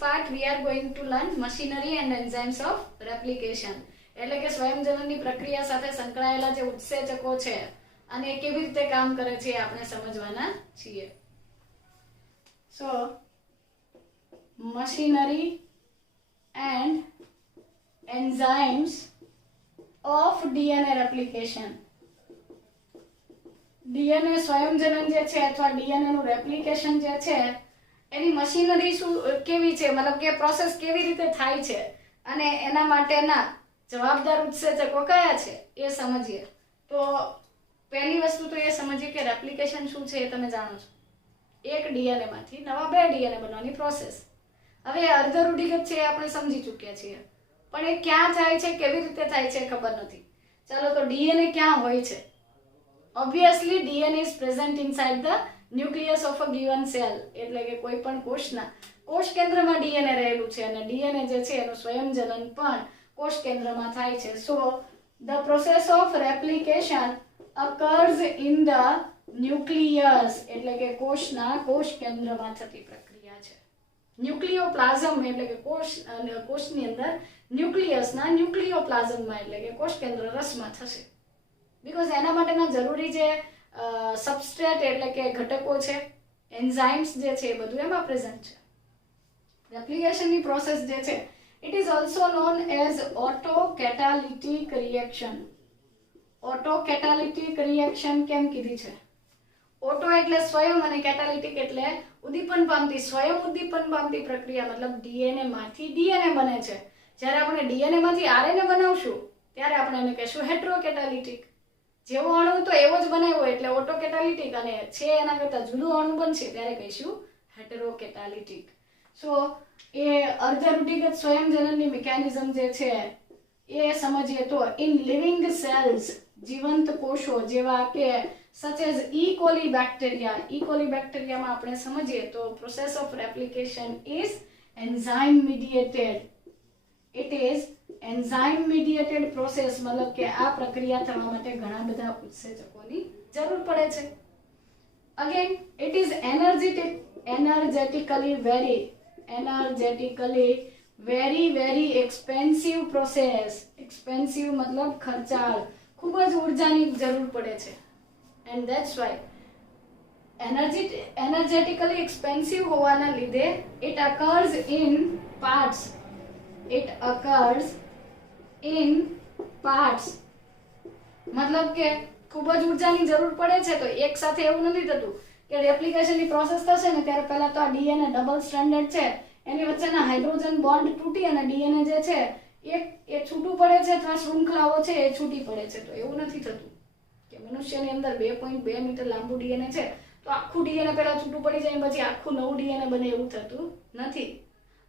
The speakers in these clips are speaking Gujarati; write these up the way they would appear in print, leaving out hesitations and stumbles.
part we are going to learn machinery and enzymes of replication. એટલે કે સ્વયંજનનની પ્રક્રિયા સાથે સંકળાયેલા જે ઉત્સેચકો છે અને એ કેવી રીતે કામ કરે છે એ આપણે સમજવાના છીએ. So machinery and enzymes of DNA replication. DNA સ્વયંજનન જે છે અથવા DNA નું રેપ્લિકેશન જે છે એની મશીનરી શું કેવી છે, મતલબ કે પ્રોસેસ કેવી રીતે થાય છે અને એના માટેના જવાબદાર ઉત્સેચકો કયા છે એ સમજીએ. તો પહેલી વસ્તુ તો એ સમજીએ કે રેપ્લિકેશન શું છે એ તમે જાણો છો. એક ડીએનએ માંથી નવા 2 ડીએનએ બનવાની પ્રોસેસ. હવે અર્ધરૂઢિગત છે એ આપણે સમજી ચૂક્યા છીએ, પણ એ ક્યાં થાય છે, કેવી રીતે થાય છે ખબર નથી. ચાલો, તો ડીએનએ ક્યાં હોય છે? Obviously DNA is present inside the nucleus of a given cell. એટલે કે કોઈ પણ કોષના કોષ કેન્દ્રમાં ડીએનએ રહેલું છે અને ડીએનએ જે છે એનું સ્વયંજનન પણ કોષ કેન્દ્રમાં થાય છે. So the process of replication occurs in the nucleus. એટલે કે કોષના કોષ કેન્દ્રમાં થતી પ્રક્રિયા છે. ન્યુક્લિયોપ્લાઝમ એટલે કે કોષની અંદર ન્યુક્લિયસના ન્યુક્લિયોપ્લાઝમમાં એટલે કે કોષ કેન્દ્ર રસમાં થશે. બીકોઝ એના માટેના જરૂરી જે સબસ્ટ્રેટ એટલે કે ઘટકો છે, એન્ઝાઇમ્સ જે છે એ બધું એમાં પ્રેઝન્ટ છે. રેપ્લિકેશનની પ્રોસેસ જે છે it is also known as autocatalytic reaction. Autocatalytic reaction કેમ કીધી છે? ઓટો એટલે સ્વયં અને કેટાલિટિક એટલે ઉદ્દીપન પામતી, સ્વયં ઉદ્દીપન પામતી પ્રક્રિયા. મતલબ ડીએનએ માંથી ડીએનએ બને છે. જ્યારે આપણે ડીએનએ માંથી આરએનએ બનાવશું ત્યારે આપણે એને કહેશું હેટ્રોકેટાલિટિક. જેવો અણુ તો એવો જ બનાવ્યો એટલે ઓટોકેટાલિટિક, અને છે એના કરતા જુદો અણુ બનશે ત્યારે કહીશું હેટેરોકેટાલિટિક. સો એ અર્ધરૂઢિગત સ્વયંજનનની મિકેનિઝમ જે છે એ સમજીએ તો ઇન લિવિંગ સેલ્સ, જીવંત કોષો જેવા કે સચ એઝ ઈ કોલી બેક્ટેરિયા. ઈ કોલી બેક્ટેરિયામાં આપણે સમજીએ તો process of replication is enzyme mediated. It is enzyme mediated process. મતલબ કે આ પ્રક્રિયા થવા માટે ઘણા બધા ઉત્સેચકોની જરૂર પડે છે. Again it is energetically very expensive process. Expensive મતલબ ખર્ચાળ, ખૂબ જ ઉર્જાની જરૂર પડે છે. And that's why energetically expensive હોવાના લીધે it occurs in parts. It occurs in parts. મતલબ કે ખૂબ જ ઉર્જાની જરૂર પડે છે. તો એક સાથે એવું નથી થતું કે રેપ્લિકેશનની પ્રોસેસ થશે ને ત્યારે પહેલા તો આ ડીએનએ ડબલ સ્ટ્રેન્ડેડ છે એની વચ્ચેના હાઇડ્રોજન બોન્ડ તૂટી અને ડીએનએ જે છે એ છૂટું પડે છે અથવા શૃંખલાઓ છે એ છૂટી પડે છે. તો એવું નથી થતું કે મનુષ્યની અંદર 2.2 મીટર લાંબુ ડીએનએ છે તો આખું ડીએનએ પહેલા છૂટું પડી જાય પછી આખું નવું ડીએનએ બને, એવું થતું નથી.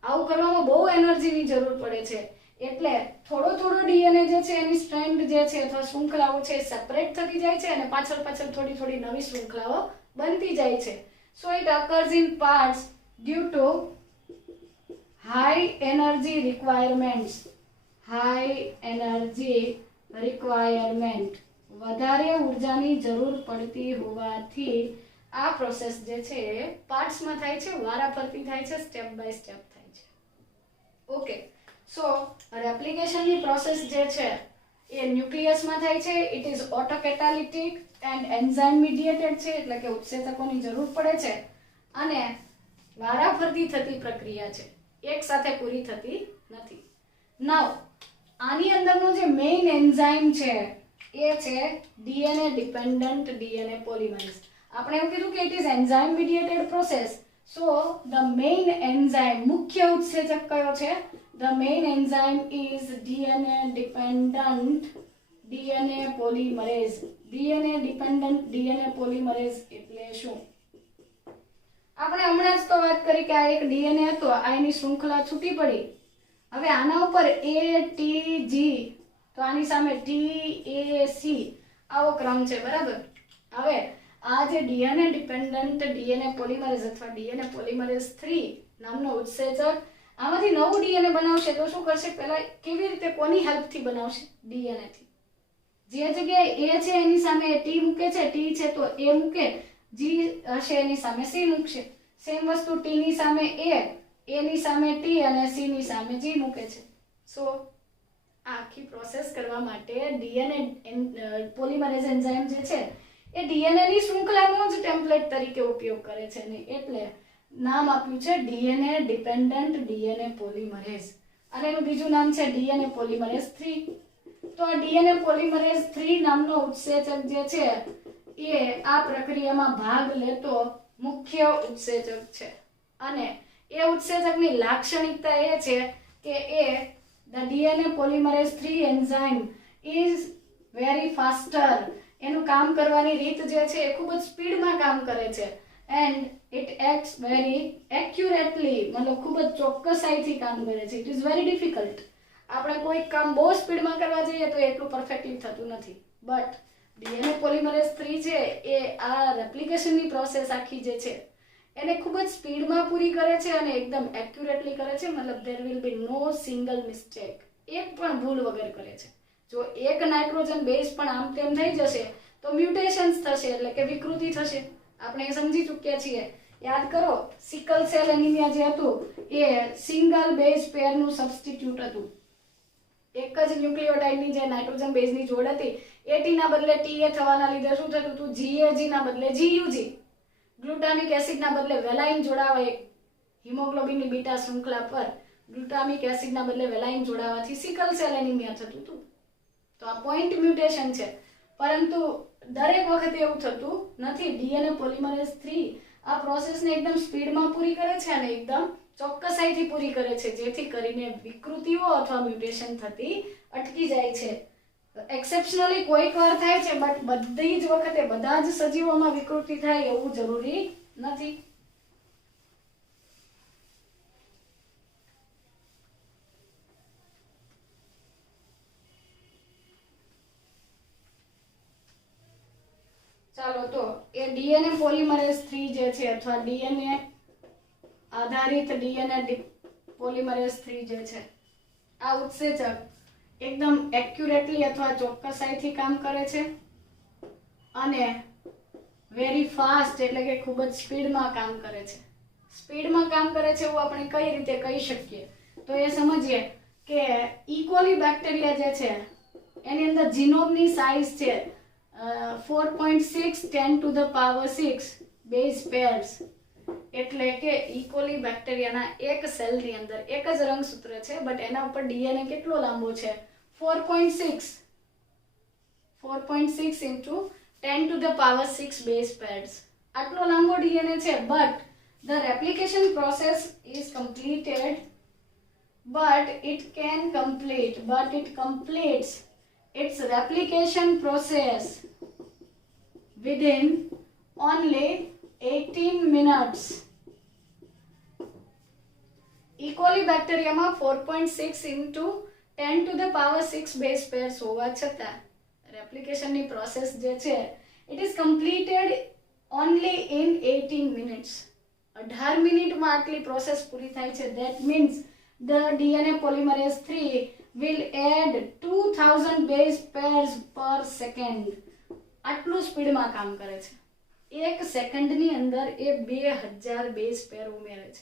આવું કરવામાં બહુ એનર્જીની જરૂર પડે છે. એટલે થોડો ડીએનએ જે છે એની સ્ટ્રેન્ડ જે છે અથવા શૃંખલાઓ છે સેપરેટ થતી જાય છે અને પાછળ થોડી નવી શૃંખલાઓ બનતી જાય છે. So it occurs in parts due to high energy requirement. વધારે ઉર્જાની જરૂર પડતી હોવાથી આ પ્રોસેસ જે છે એ પાર્ટ્સમાં થાય છે, વારાફરતી થાય છે, સ્ટેપ બાય સ્ટેપ થાય છે. ઓકે, સો રેપ્લિકેશનની પ્રોસેસ જે છે એ ન્યુક્લિયસમાં થાય છે. ઇટ ઇઝ ઓટોકેટાલિટિક એન્ડ એન્ઝાઇમ મીડિયેટેડ છે, એટલે કે ઉત્સેચકોની જરૂર પડે છે અને વારાફરતી થતી પ્રક્રિયા છે, એક સાથે પૂરી થતી નથી. નાઉ આની અંદરનો જે મેઇન એન્ઝાઇમ છે એ છે ડીએનએ ડિપેન્ડન્ટ ડીએનએ પોલિમરેઝ. આપણે એવું કીધું કે it is enzyme mediated process. So the main enzyme, મુખ્ય ઉત્સેચક કયો છે? The main enzyme is DNA dependent DNA polymerase. DNA dependent DNA polymerase એટલે શું? આપણે હમણાં જ તો વાત કરી કે આ એક ડીએનએ હતો, આ એની શૃંખલા છૂટી પડી. હવે આના ઉપર ATG, તો આની સામે TAC આવો ક્રમ છે, બરાબર? હવે આ જે ડીએનએ ડિપેન્ડન્ટ ડીએનએ પોલિમરેઝ અથવા ડીએનએ પોલિમરેઝ 3 નામનો ઉત્સેચક આમાંથી નવું ડીએનએ બનાવશે તો શું કરશે? પહેલા કેવી રીતે, કોની હેલ્પથી બનાવશે? ડીએનએ થી. જે જગ્યાએ A છે એની સામે T મૂકે છે, T છે તો A મૂકે, G હશે એની સામે C મૂકશે. સેમ વસ્તુ T ની સામે A એ ની સામે ટી અને સી ની સામે જી મૂકે છે. સો આખી પ્રોસેસ કરવા માટે ડીએનએ પોલિમરેઝ એન્ઝાઇમ જે છે એ ડીએનએ ની શૃંખલાનો જ ટેમ્પલેટ તરીકે ઉપયોગ કરે છે ને એટલે નામ આપ્યું છે ડીએનએ ડિપેન્ડન્ટ ડીએનએ પોલિમરેઝ અને એનું બીજું નામ છે ડીએનએ પોલિમરેઝ 3. તો આ ડીએનએ પોલિમરેઝ 3 નામનો ઉત્સેચક જે છે એ આ પ્રક્રિયામાં ભાગ લેતો મુખ્ય ઉત્સેચક છે અને એ ઉત્સેચકની લાક્ષણિકતા એ છે કે the DNA polymerase 3 enzyme is very faster. એનું કામ કરવાની રીત જે છે એ ખૂબ જ સ્પીડમાં કામ કરે છે and it acts very accurately, મતલબ ખૂબ જ ચોક્કસાઈથી કામ કરે છે. it is very difficult. આપણે કોઈ કામ બહુ સ્પીડમાં કરવા જઈએ તો એટલું પરફેક્ટલી થતું નથી, બટ ડીએનએ પોલિમરેઝ 3 છે એ આ રેપ્લિકેશનની પ્રોસેસ આખી જે છે એને ખૂબ જ સ્પીડમાં પૂરી કરે છે અને એકદમ એક્યુરેટલી કરે છે. મતલબ there will be no single mistake, એક પણ ભૂલ વગર કરે છે. જો એક નાઇટ્રોજન બેઝ પણ આમ તેમ થઈ જશે તો મ્યુટેશન્સ થશે, એટલે કે વિકૃતિ થશે. આપણે એ સમજી ચૂક્યા છીએ. યાદ કરો, સિકલ સેલ એનિમિયા જે હતું એ સિંગલ બેઝ પેરનું સબસ્ટિટ્યુટ હતું. એક જ ન્યુક્લિયોટાઇડની જે નાઇટ્રોજન બેઝની જોડ હતી એ ટી ના બદલે ટી એ થવાના લીધે શું થતું હતું, જીએજી ના બદલે જીયુજી. ગ્લુટામિક એસિડના બદલે વેલાઇન જોડાવા એક હિમોગ્લોબિનની બીટા શૃંખલા પર ગ્લુટામિક એસિડના બદલે વેલાઇન જોડાવાથી સિકલ સેલ એનિમિયા થતું હતું. તો આ પોઈન્ટ મ્યુટેશન છે, પરંતુ દરેક વખતે એવું થતું નથી. ડીએનએ પોલિમરેઝ 3 આ પ્રોસેસને એકદમ સ્પીડમાં પૂરી કરે છે અને એકદમ ચોક્કસાઈથી પૂરી કરે છે, જેથી કરીને વિકૃતિઓ અથવા મ્યુટેશન થતી અટકી જાય છે. એક્સેપ્શનલી કોઈક વાર થાય છે, બટ બધી જ વખતે બધા જ સજીવોમાં વિકૃતિ થાય એવું જરૂરી નથી. ચાલો, તો એ ડીએનએ પોલિમરેઝ 3 જે છે અથવા ડીએનએ આધારિત ડીએનએ પોલિમરેઝ 3 જે છે આ ઉત્સેચક એકદમ એક્યુરેટલી અથવા ચોક્કસાઈથી કામ કરે છે અને વેરી ફાસ્ટ એટલે કે ખૂબ જ સ્પીડમાં કામ કરે છે. સ્પીડમાં કામ કરે છે એવું આપણે કઈ રીતે કહી શકીએ, તો એ સમજીએ કે ઇકોલી બેક્ટેરિયા જે છે એની અંદર જીનોમની સાઇઝ છે 4.6 10⁶ બેઝ પેર્સ. એટલે કે ઇકોલી બેક્ટેરિયાના એક સેલની અંદર એક જ રંગસૂત્ર છે, બટ એના ઉપર ડીએનએ કેટલો લાંબો છે 4.6 into 10⁶ બેઝ પેર્સ. આટલો લાંબો ડીએનએ છે, but the replication process is completed, but it completes its replication process within only 18 minutes. E. coli બેક્ટેરિયામાં 4.6 into 10⁶ base pairs હોવા છતાં રેપ્લિકેશનની પ્રોસેસ જે છે it is completed only in 18 minutes. 18 મિનિટમાં આટલી પ્રોસેસ પૂરી થાય છે. that means the DNA polymerase 3 will add 2000 base pairs per second. આટલું સ્પીડમાં કામ કરે છે. એક સેકન્ડની અંદર એ 2000 બેઝ પેર ઉમેરે છે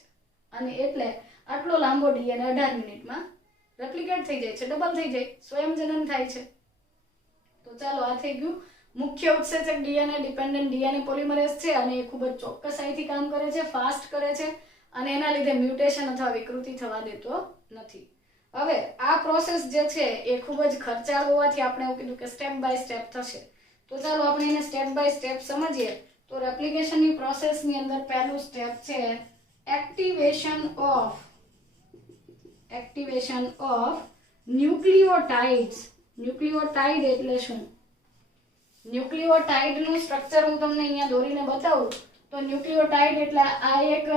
અને એટલે આટલો લાંબો ડીએનએ 18 મિનિટમાં રેપ્લિકેટ થઈ જાય છે, ડબલ થઈ જાય, સ્વયંજનન થાય છે. તો ચાલો, આ થઈ ગયું મુખ્ય ઉત્સેચક ડીએનએ ડિપેન્ડન્ટ ડીએનએ પોલિમરેઝ છે અને એ ખૂબ જ ચોક્કસાઈથી કામ કરે છે, ફાસ્ટ કરે છે અને એના લીધે મ્યુટેશન અથવા વિકૃતિ થવા દેતો નથી. હવે આ પ્રોસેસ જે છે એ ખૂબ જ ખર્ચાળ હોવાથી આપણે એવું કીધું કે સ્ટેપ બાય સ્ટેપ થશે. તો ચાલો આપણે એને સ્ટેપ બાય સ્ટેપ સમજીએ. તો રેપ્લિકેશનની પ્રોસેસની અંદર પહેલું સ્ટેપ છે એક્ટિવેશન ઓફ ન્યુક્લિયોટાઇડ્સ. ન્યુક્લિયોટાઇડ એટલે શું? ન્યુક્લિયોટાઇડનું સ્ટ્રક્ચર હું તમને અહીંયા દોરીને બતાવું તો ન્યુક્લિયોટાઇડ એટલે આ એક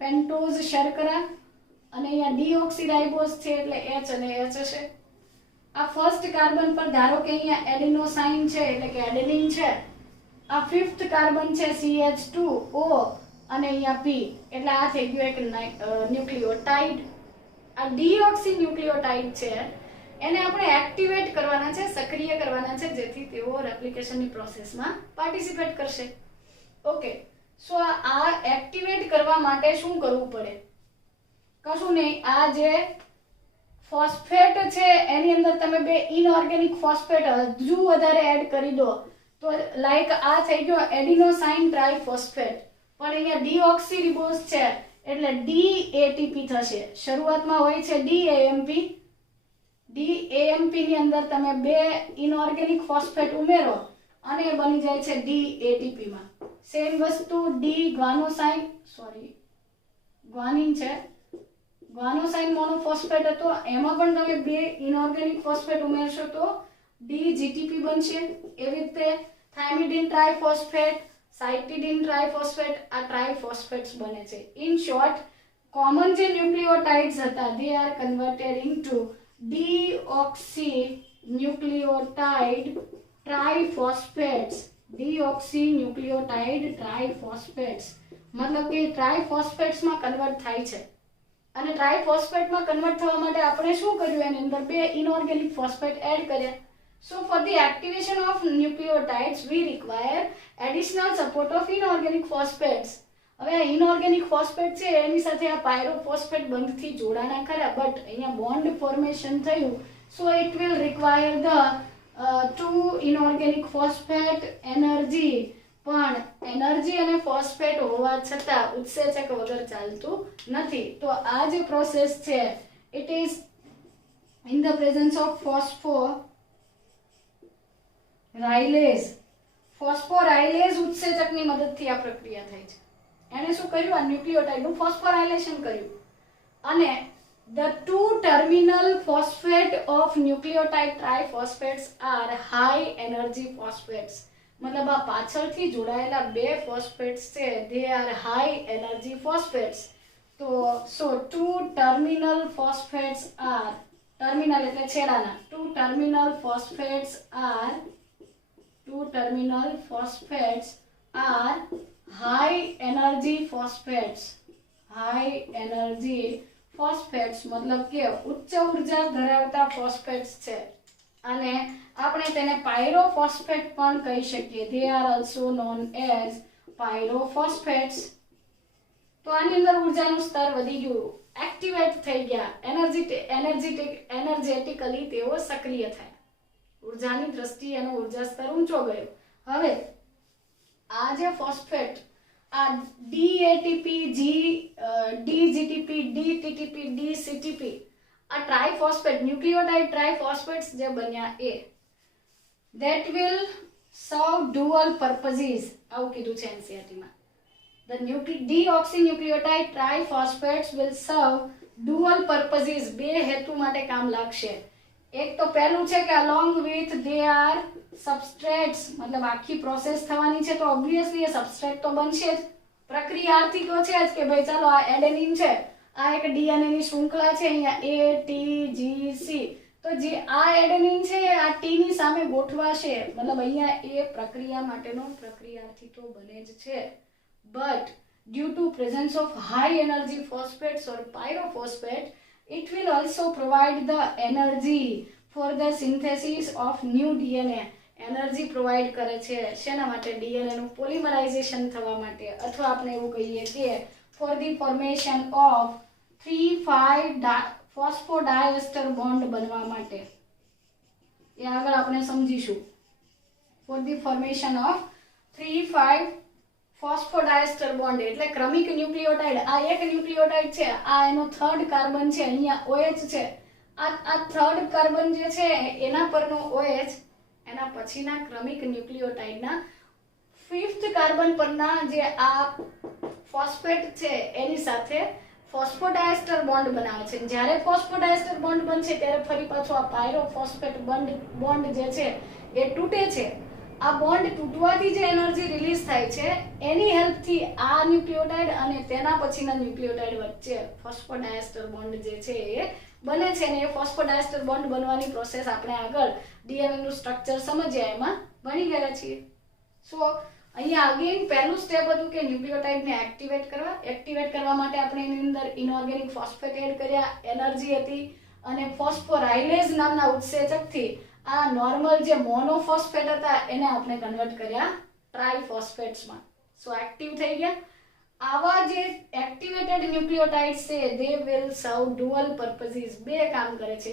પેન્ટોઝ શર્કરા અને અહીંયા ડીઓક્સીરાઇબોઝ છે એટલે H અને H હશે. આ ફર્સ્ટ કાર્બન પર ધારો કે અહીંયા એડિનોસાઇન છે એટલે કે એડેનિન છે. આ ફિફ્થ કાર્બન છે CH2O અને અહીંયા P એટલે આ થઈ ગયું એક ન્યુક્લિયોટાઇડ. આ ડીઓક્સી ન્યુક્લિયોટાઇડ છે એને આપણે એક્ટિવેટ કરવાના છે, સક્રિય કરવાના છે, જેથી તેઓ રેપ્લિકેશનની પ્રોસેસમાં પાર્ટિસિપેટ કરશે. ઓકે, સો આ એક્ટિવેટ કરવા માટે શું કરવું પડે? કશું નહીં, આ જે ફોસ્ફેટ છે એની અંદર તમે બે ઇનઓર્ગેનિક ફોસ્ફેટ હજુ વધારે એડ કરી દો તો લાઈક આ થઈ ગયો એડિનોસાઇન ટ્રાઇફોસ્ફેટ, પણ અહીંયા ડીઓક્સીરિબોઝ છે એટલે ડીએટીપી થશે. શરૂઆતમાં હોય છે ડીએએમપી, ડીએએમપી ની અંદર તમે બે ઇનઓર્ગેનિક ફોસ્ફેટ ઉમેરો અને એ બની જાય છે ડીએટીપી માં. સેમ વસ્તુ ડી ગ્વાનિન છે, ગ્વાનોસાઇન મોનોફોસ્ફેટ હતો, એમાં પણ તમે બે ઇનઓર્ગેનિક ફોસ્ફેટ ઉમેરશો તો ડીજીટીપી બનશે. એવી રીતે થાઇમિડિન ટ્રાઇફોસ્ફેટ, સાઇટિડિન ટ્રાઇફોસ્ફેટ, આ ટ્રાઇફોસ્ફેટ્સ બને છે. ઇન શોર્ટ, કોમન જે ન્યુક્લિયોટાઇડ્સ હતા they are converted into deoxy nucleotide triphosphates. deoxynucleotide triphosphates મતલબ કે ટ્રાઇફોસ્ફેટ્સ માં કન્વર્ટ થાય છે. અને ટ્રાઇફોસ્ફેટ માં કન્વર્ટ થવા માટે આપણે શું કર્યું, એની અંદર બે ઇનઓર્ગેનિક ફોસ્ફેટ એડ કર્યા. So for the activation of nucleotides we require additional support of inorganic phosphates. હવે આ ઇનઓર્ગેનિક ફોસ્ફેટ છે એની સાથે આ પાયરોફોસ્ફેટ બંધથી જોડાણા ખરા, બટ અહીંયા બોન્ડ ફોર્મેશન થયું, so it will require the two inorganic phosphate energy. પણ એનર્જી અને ફોસ્ફેટ હોવા છતાં ઉત્સેચક વગર ચાલતું નથી. તો આ જે પ્રોસેસ છે it is in the presence of phosphorylase. Phosphorylase ઉત્સેચકની મદદથી આ પ્રક્રિયા થાય છે. એને શું કર્યું, આ ન્યુક્લિયોટાઇડનું ફોસ્ફોરાયલેશન કર્યું અને the two terminal phosphate of nucleotide triphosphates are high energy phosphates. મતલબ આ પાછળથી જોડાયેલા બે ફોસ્ફેટ્સ છે they are high energy phosphates. તો so two terminal phosphates are, terminal એટલે છેડાના, two terminal phosphates are high energy phosphates. high energy phosphates મતલબ કે ઉચ્ચ ઉર્જા ધરાવતા ફોસ્ફેટ્સ છે અને આપણે તેને પાયરોફોસ્ફેટ પણ કહી શકીએ. they are also known as pyrophosphates. તો આની અંદર ઉર્જાનું સ્તર વધી ગયું, એક્ટિવેટ થઈ ગયા, એનર્જેટિકલી તેઓ સક્રિય થયા, ઉર્જાની દ્રષ્ટિએ એનો ઉર્જા સ્તર ઊંચો ગયો. હવે આ જે ફોસ્ફેટ, આ ડીએટીપી, ડીજીટીપી, ડીટીટીપી, ડીસીટીપી, આ ટ્રાઇફોસ્ફેટ ન્યુક્લિયોટાઇડ ટ્રાઇફોસ્ફેટ્સ જે બન્યા એ that will serve dual purposes. આવું કીધું છે NCERT માં. The deoxynucleotide triphosphates will serve dual purposes. બે હેતુ માટે કામ લાગશે. એક તો પહેલું છે કે along with their substrates, મતલબ આખી પ્રોસેસ થવાની છે તો ઓબ્વિયસલી એ સબસ્ટ્રેટ તો બનશે જ, પ્રક્રિયાર્થી તો છે જ કે ભાઈ ચાલો આ એડેનિન છે, આ એક ડીએનએ ની શૃંખલા છે, અહીંયા A T G C, તો જે આ એડેનિન છે આ ટી ની સામે ગોઠવાશે, મતલબ અહીંયા એ પ્રક્રિયા માટેનો પ્રક્રિયાર્થી તો બને જ છે. But due to presence of high energy phosphates or pyrophosphate, it will also provide the energy for the synthesis of new DNA. Energy provide કરે છે શેના માટે, ડીએનએ નું પોલિમરાઇઝેશન થવા માટે, અથવા આપણે એવું કહીએ કે for the formation of 3,5 phosphodiester bond બનવા માટે. એ આગળ આપણે સમજીશું. For the formation of 3,5 phosphodiester bond એટલે ક્રમિક ન્યુક્લિયોટાઇડ. આ એક ન્યુક્લિયોટાઇડ છે, આ એનો થર્ડ કાર્બન છે, અહીંયા OH છે, આ થર્ડ કાર્બન જે છે એના પરનો OH એના પછીના ક્રમિક ન્યુક્લિયોટાઇડના 5th કાર્બન પરના જે આ ફોસ્ફેટ છે એની સાથે ફોસ્ફોડાયસ્ટર બોન્ડ બનાવે છે. જ્યારે ફોસ્ફોડાયસ્ટર બોન્ડ બનશે ત્યારે ફરી પાછો આ પાયરોફોસ્ફેટ બોન્ડ જે છે એ તૂટે છે. આ બોન્ડ તૂટવાથી જે એનર્જી રિલીઝ થાય છે એની હેલ્પથી આ ન્યુક્લિયોટાઇડ અને તેના પછીના ન્યુક્લિયોટાઇડ વચ્ચે ફોસ્ફોડાયસ્ટર બોન્ડ જે છે એ બને છે ને એ ફોસ્ફોડાયસ્ટર બોન્ડ બનવાની પ્રોસેસ આપણે આગળ ડીએનએ નું સ્ટ્રક્ચર સમજ્યા એમાં ભણી ગયા છીએ. સો અહીંયા અગેન પહેલું સ્ટેપ હતું કે ન્યુક્લિયોટાઇડને એક્ટિવેટ કરવા માટે આપણે એની અંદર ઇનઓર્ગેનિક ફોસ્ફેટ એડ કર્યા, એનર્જી હતી, અને ફોસ્ફોરાયલેઝ નામના ઉત્સેચકથી આ નોર્મલ જે મોનોફોસ્ફેટ હતા એને આપણે કન્વર્ટ કર્યા ટ્રાઇફોસ્ફેટ્સમાં. સો એક્ટિવ થઈ ગયા. આવા જે એક્ટિવેટેડ ન્યુક્લિયોટાઇડ્સ છે દે વિલ સર્વ ડુઅલ પર્પઝીસ, બે કામ કરે છે.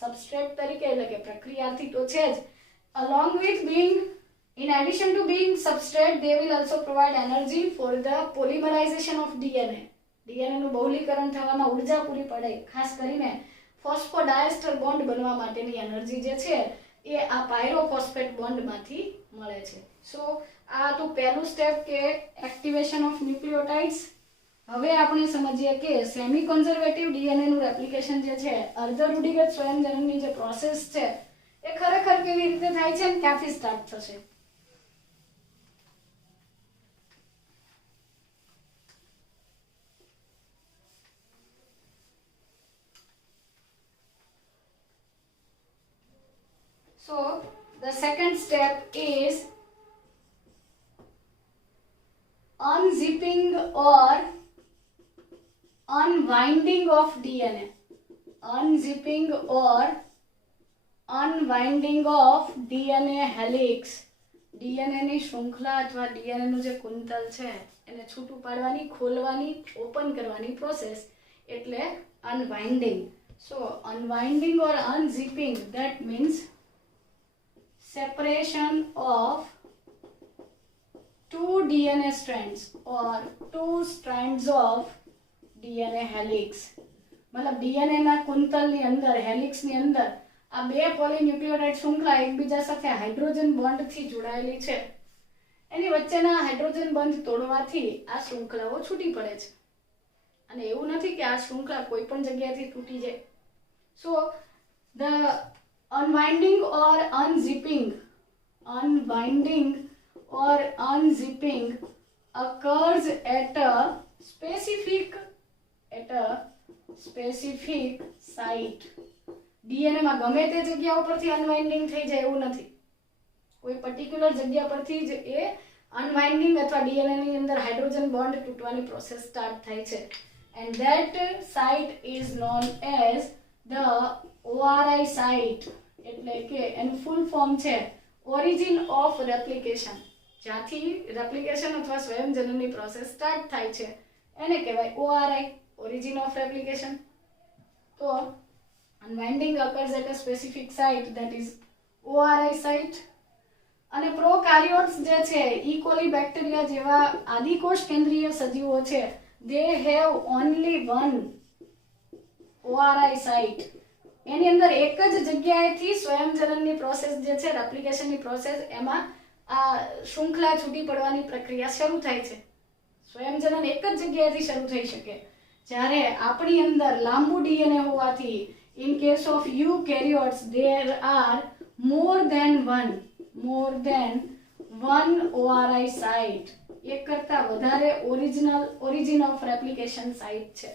સબસ્ટ્રેટ તરીકે એટલે કે પ્રક્રિયાથી તો છે જ, along with being in addition to being substrate they will also provide energy for the polymerization of DNA. DNA નું બહુલીકરણ થવામાં ઉર્જા પૂરી પડે, ખાસ કરીને ફોસ્ફોડાયસ્ટર બોન્ડ બનવા માટેની એનર્જી જે છે એ આ પાયરોફોસ્ફેટ બોન્ડમાંથી મળે છે. સો આ તો પહેલું સ્ટેપ કે એક્ટિવેશન ઓફ ન્યુક્લિયોટાઇડ્સ. હવે આપણે સમજીએ કે સેમી કન્ઝર્વેટિવ ડીએનએ નું રેપ્લિકેશન જે છે, અર્ધ રૂઢિગત સ્વયંજનનની જે પ્રોસેસ છે એ ખરેખર કેવી રીતે થાય છે અને ક્યાંથી સ્ટાર્ટ થશે. So the second step is unzipping or unwinding of DNA. Unzipping or unwinding of DNA helix. DNA ની શૃંખલા અથવા DNA નું જે કુંતલ છે એને છૂટું પાડવાની, ખોલવાની, ઓપન કરવાની પ્રોસેસ એટલે unwinding. So unwinding or unzipping, that means separation of two DNA strands or two strands of DNA helix. मतलब DNA ના કુંતલની અંદર, હેલિક્સની અંદર આ બે પોલીન્યુક્લિયોટાઇડ શૃંખલા એકબીજા સાથે હાઇડ્રોજન બોન્ડથી જોડાયેલી છે. એની વચ્ચેના હાઇડ્રોજન બંધ તોડવાથી આ શૃંખલાઓ છૂટી પડે છે. અને એવું નથી કે આ શૃંખલા કોઈ પણ જગ્યાએથી તૂટી જાય. સો the unwinding or unzipping occurs at a specific site. DNA માં ગમે તે જગ્યા ઉપરથી અનવાઇન્ડિંગ થઈ જાય એવું નથી, કોઈ પર્ટિક્યુલર જગ્યા પરથી જ એ અનવાઇન્ડિંગ અથવા DNA ની અંદર હાઇડ્રોજન બોન્ડ તૂટવાની પ્રોસેસ સ્ટાર્ટ થાય છે. and that site is known as the ORI site. એટલે કે એનું ફૂલ ફોર્મ છે ઓરિજિન ઓફ રેપ્લિકેશન. જ્યાંથી રેપ્લિકેશન અથવા સ્વયંજનનની પ્રોસેસ સ્ટાર્ટ થાય છે એને કહેવાય ORI, ઓરિજિન ઓફ રેપ્લિકેશન. તો unwinding occurs at a specific site, that is ORI site. અને પ્રોકાર્યોટ્સ જે છે, E. coli બેક્ટેરિયા જેવા આદિકોષ કેન્દ્રીય સજીવો છે, they have only one ORI site. એની અંદર એક જ જગ્યાએથી સ્વયંજનનની પ્રોસેસ જે છે, રેપ્લિકેશનની પ્રોસેસ, એમાં આ શૃંખલા છૂટી પડવાની પ્રક્રિયા શરૂ થાય છે. સ્વયંજનન એક જ જગ્યાએથી શરૂ થઈ શકે. જ્યારે આપણી અંદર લાંબુ ડીએનએ હોવાથી in case of eukaryotes there are more than one ORI site. એક કરતા વધારે origin of replication site છે.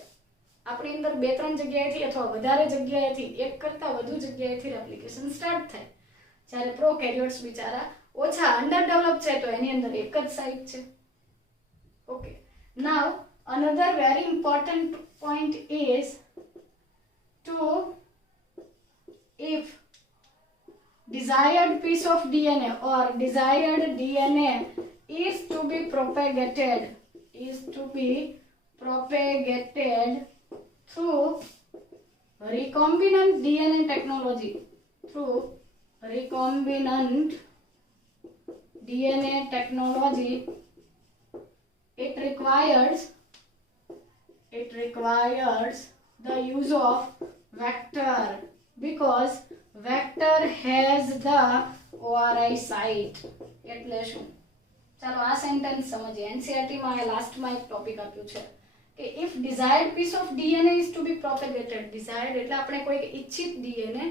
આપણી અંદર બે ત્રણ જગ્યાએથી અથવા વધારે જગ્યાએથી, એક કરતા વધુ જગ્યાએથી રેપ્લિકેશન સ્ટાર્ટ થાય. જ્યારે પ્રોકેરિયોટ્સ બિચારા ઓછા અંડર ડેવલપ છે તો એની અંદર એક જ સાઇટ છે. Okay, now another very important point is to, if desired piece of DNA or desired DNA is to be propagated through recombinant DNA technology, it requires the use of vector, because vector has the ORI site. એટલે શું? ચાલો આ સેન્ટેન્સ સમજીએ. NCERT માં લાસ્ટમાં એક ટોપિક આપ્યું છે કે if desired piece of DNA is to be propagated, desired એટલે આપણે કોઈ ઈચ્છિત DNA,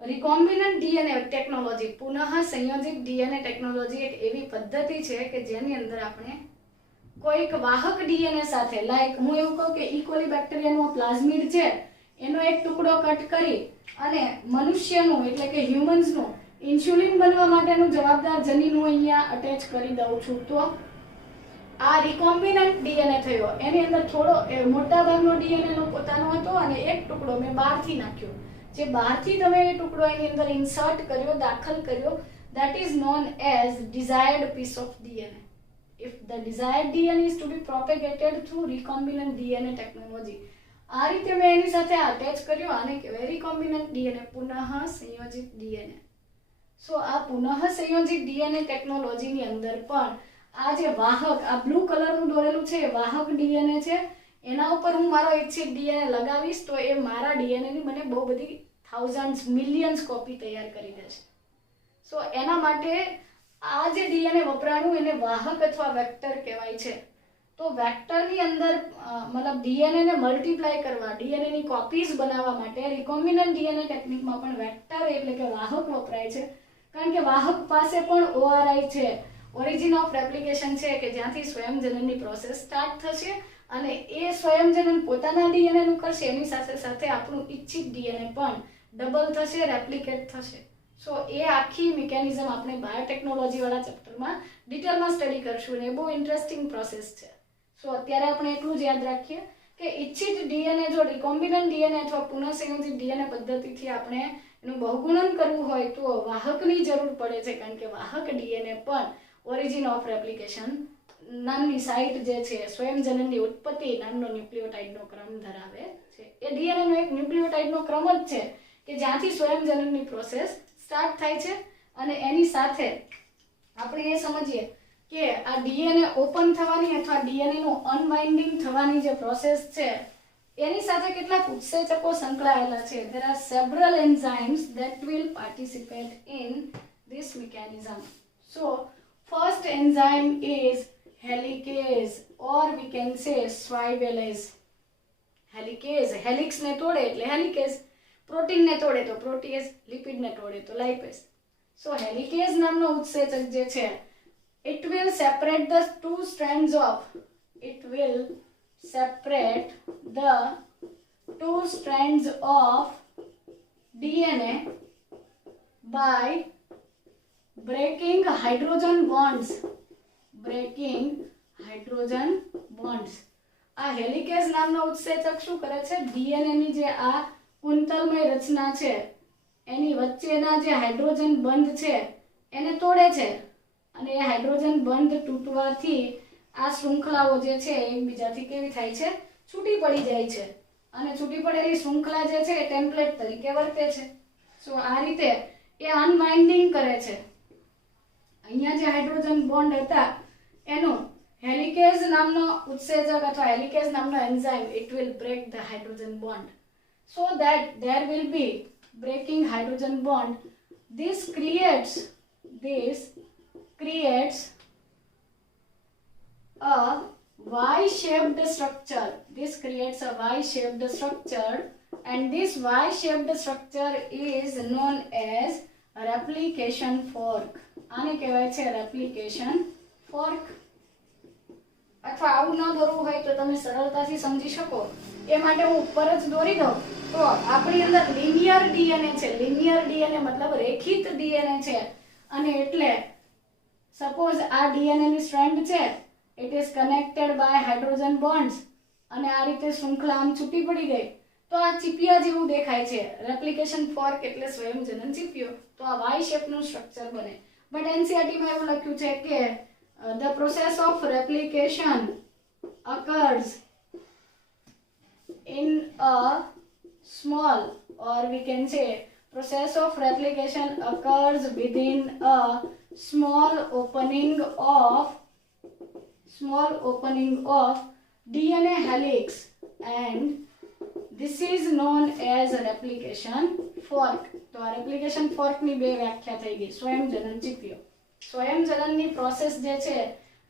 recombinant DNA ટેકનોલોજી, પુનઃ સંયોજિત DNA ટેકનોલોજી એક એવી પદ્ધતિ છે કે જેની અંદર આપણે કોઈક વાહક DNA સાથે, લાઈક હું એવું કહું કે E. coli બેક્ટેરિયાનો પ્લાઝમિડ છે એનો એક ટુકડો કટ કરી અને મનુષ્યનું એટલે કે હ્યુમન્સનું ઇન્સ્યુલિન બનવા માટેનું જવાબદાર જનીન હું અહીંયા અટેચ કરી દઉં છું, તો આ રિકોમ્બિનન્ટ ડીએનએ થયો. એની અંદર થોડો મોટા ભાગનો ડીએનએ નો પોતાનો હતો અને એક ટુકડો મેં બહારથી નાખ્યો. જે બહારથી તમે એ ટુકડો એની અંદર ઇન્સર્ટ કર્યો, દાખલ કર્યો, that is known as desired piece of DNA. if the desired DNA is to be propagated through recombinant DNA technology. આ રીતે મેં એની સાથે અટેચ કર્યું. આને કહેવાય recombinant DNA, પુનઃ સંયોજિત DNA. સો આ પુનઃ સંયોજિત DNA ટેકનોલોજીની અંદર પણ આ જે વાહક, આ બ્લુ કલરનું દોરેલું છે એ વાહક DNA છે. એના ઉપર હું મારો ઇચ્છિત DNA લગાવીશ તો એ મારા DNA ની મને બહુ બધી થાઉઝન્ડ્સ, મિલિયન્સ કોપી તૈયાર કરી દેશે. સો એના માટે આ જે DNA વપરાણું એને વાહક અથવા વેક્ટર કહેવાય છે. તો વેક્ટરની અંદર મતલબ DNA ને મલ્ટીપ્લાય કરવા, DNA ની કોપીઝ બનાવવા માટે રિકોમ્બિનન્ટ DNA ટેકનિકમાં પણ વેક્ટર એટલે કે વાહક વપરાય છે. કારણ કે વાહક પાસે પણ ORI છે, ઓરિજિન ઓફ રેપ્લિકેશન છે, કે જ્યાંથી સ્વયંજનનની પ્રોસેસ સ્ટાર્ટ થશે અને એ સ્વયંજનન પોતાના DNA નું કરશે, એની સાથે સાથે આપણું ઇચ્છિત DNA પણ ડબલ થશે, રેપ્લિકેટ થશે. સો એ આખી મિકેનિઝમ આપણે બાયોટેકનોલોજી વાળા ચેપ્ટરમાં ડિટેલમાં સ્ટડી કરશું અને એ બહુ ઇન્ટરેસ્ટિંગ પ્રોસેસ છે. સો અત્યારે આપણે એટલું જ યાદ રાખીએ કે ઇચ્છિત DNA જો રિકોમ્બિનન્ટ DNA અથવા પુનઃસંયોજિત DNA પદ્ધતિથી આપણે એનું બહુગુણન કરવું હોય તો વાહકની જરૂર પડે છે. કારણ કે વાહક DNA પણ ઓરિજિન ઓફ રેપ્લિકેશન નામની સાઇટ જે છે, સ્વયંજનનની ઉત્પત્તિ નામનો ન્યુક્લિયોટાઇડનો ક્રમ ધરાવે છે. એ DNA નો એક ન્યુક્લિયોટાઇડનો ક્રમ જ છે કે જ્યાંથી સ્વયંજનનની પ્રોસેસ સ્ટાર્ટ થાય છે. અને એની સાથે આપણે એ સમજીએ કે આ DNA ઓપન થવાની અથવા DNA નું અનવાઇન્ડિંગ થવાની જે પ્રોસેસ છે એની સાથે કેટલાક ઉત્સેચકો સંકળાયેલા છે. There are several enzymes that will participate in this mechanism. So first enzyme is helicase or we can say swivelase. Helicase, helix ને તોડે એટલે helicase, પ્રોટીન ને તોડે તો પ્રોટીએઝ, લિપિડ ને તોડે તો લાઇપેઝ. સો હેલિકેઝ નામનો ઉત્સેચક જે છે it will separate the two strands of DNA by breaking hydrogen bonds. આ હેલિકેઝ નામનો ઉત્સેચક શું કરે છે? DNA ની જે આ કુંતલમય રચના છે એની વચ્ચેના જે હાઇડ્રોજન બંધ છે એને તોડે છે અને એ હાઇડ્રોજન બંધ તૂટવાથી આ શૃંખલાઓ જે છે એકબીજાથી કેવી થાય છે? છૂટી પડી જાય છે. અને છૂટી પડેલી શૃંખલા જે છે એ ટેમ્પલેટ તરીકે વર્તે છે. સો આ રીતે એ અનવાઇન્ડિંગ કરે છે. અહીંયા જે હાઇડ્રોજન બોન્ડ હતા એનું હેલિકેઝ નામનો ઉત્સેચક અથવા હેલિકેઝ નામનો enzyme it will break the hydrogen bond so that there will be breaking hydrogen bond. This creates a Y-shaped structure. And this Y-shaped structure is known as replication fork. આને કહેવાય છે replication fork. અથવા આવું ન દોરવું હોય તો તમે સરળતાથી સમજી શકો એ માટે હું ઉપર જ દોરી દઉં તો આપણી અંદર લિનિયર DNA છે. લિનિયર DNA મતલબ રેખિત DNA છે. અને એટલે સપોઝ આ DNA ની સ્ટ્રેન્ડ છે, it is connected by hydrogen bonds અને આ રીતે શૃંખલા આમ છૂટી પડી ગઈ તો આ ચીપિયા જેવું દેખાય છે. રેપ્લિકેશન ફોર્ક એટલે સ્વયંજનન ચીપિયો. તો આ Y શેપ નું સ્ટ્રક્ચર બને. બટ NCERT માં એવું લખ્યું છે કે the process of replication occurs in a small, or we can say process of replication occurs within a small opening of DNA helix, and this is known as a replication fork. તો આ replication fork ની બે વ્યાખ્યા થઈ ગઈ. સ્વયંજનન ચીપિયો. સ્વયંજનનની પ્રોસેસ જે છે,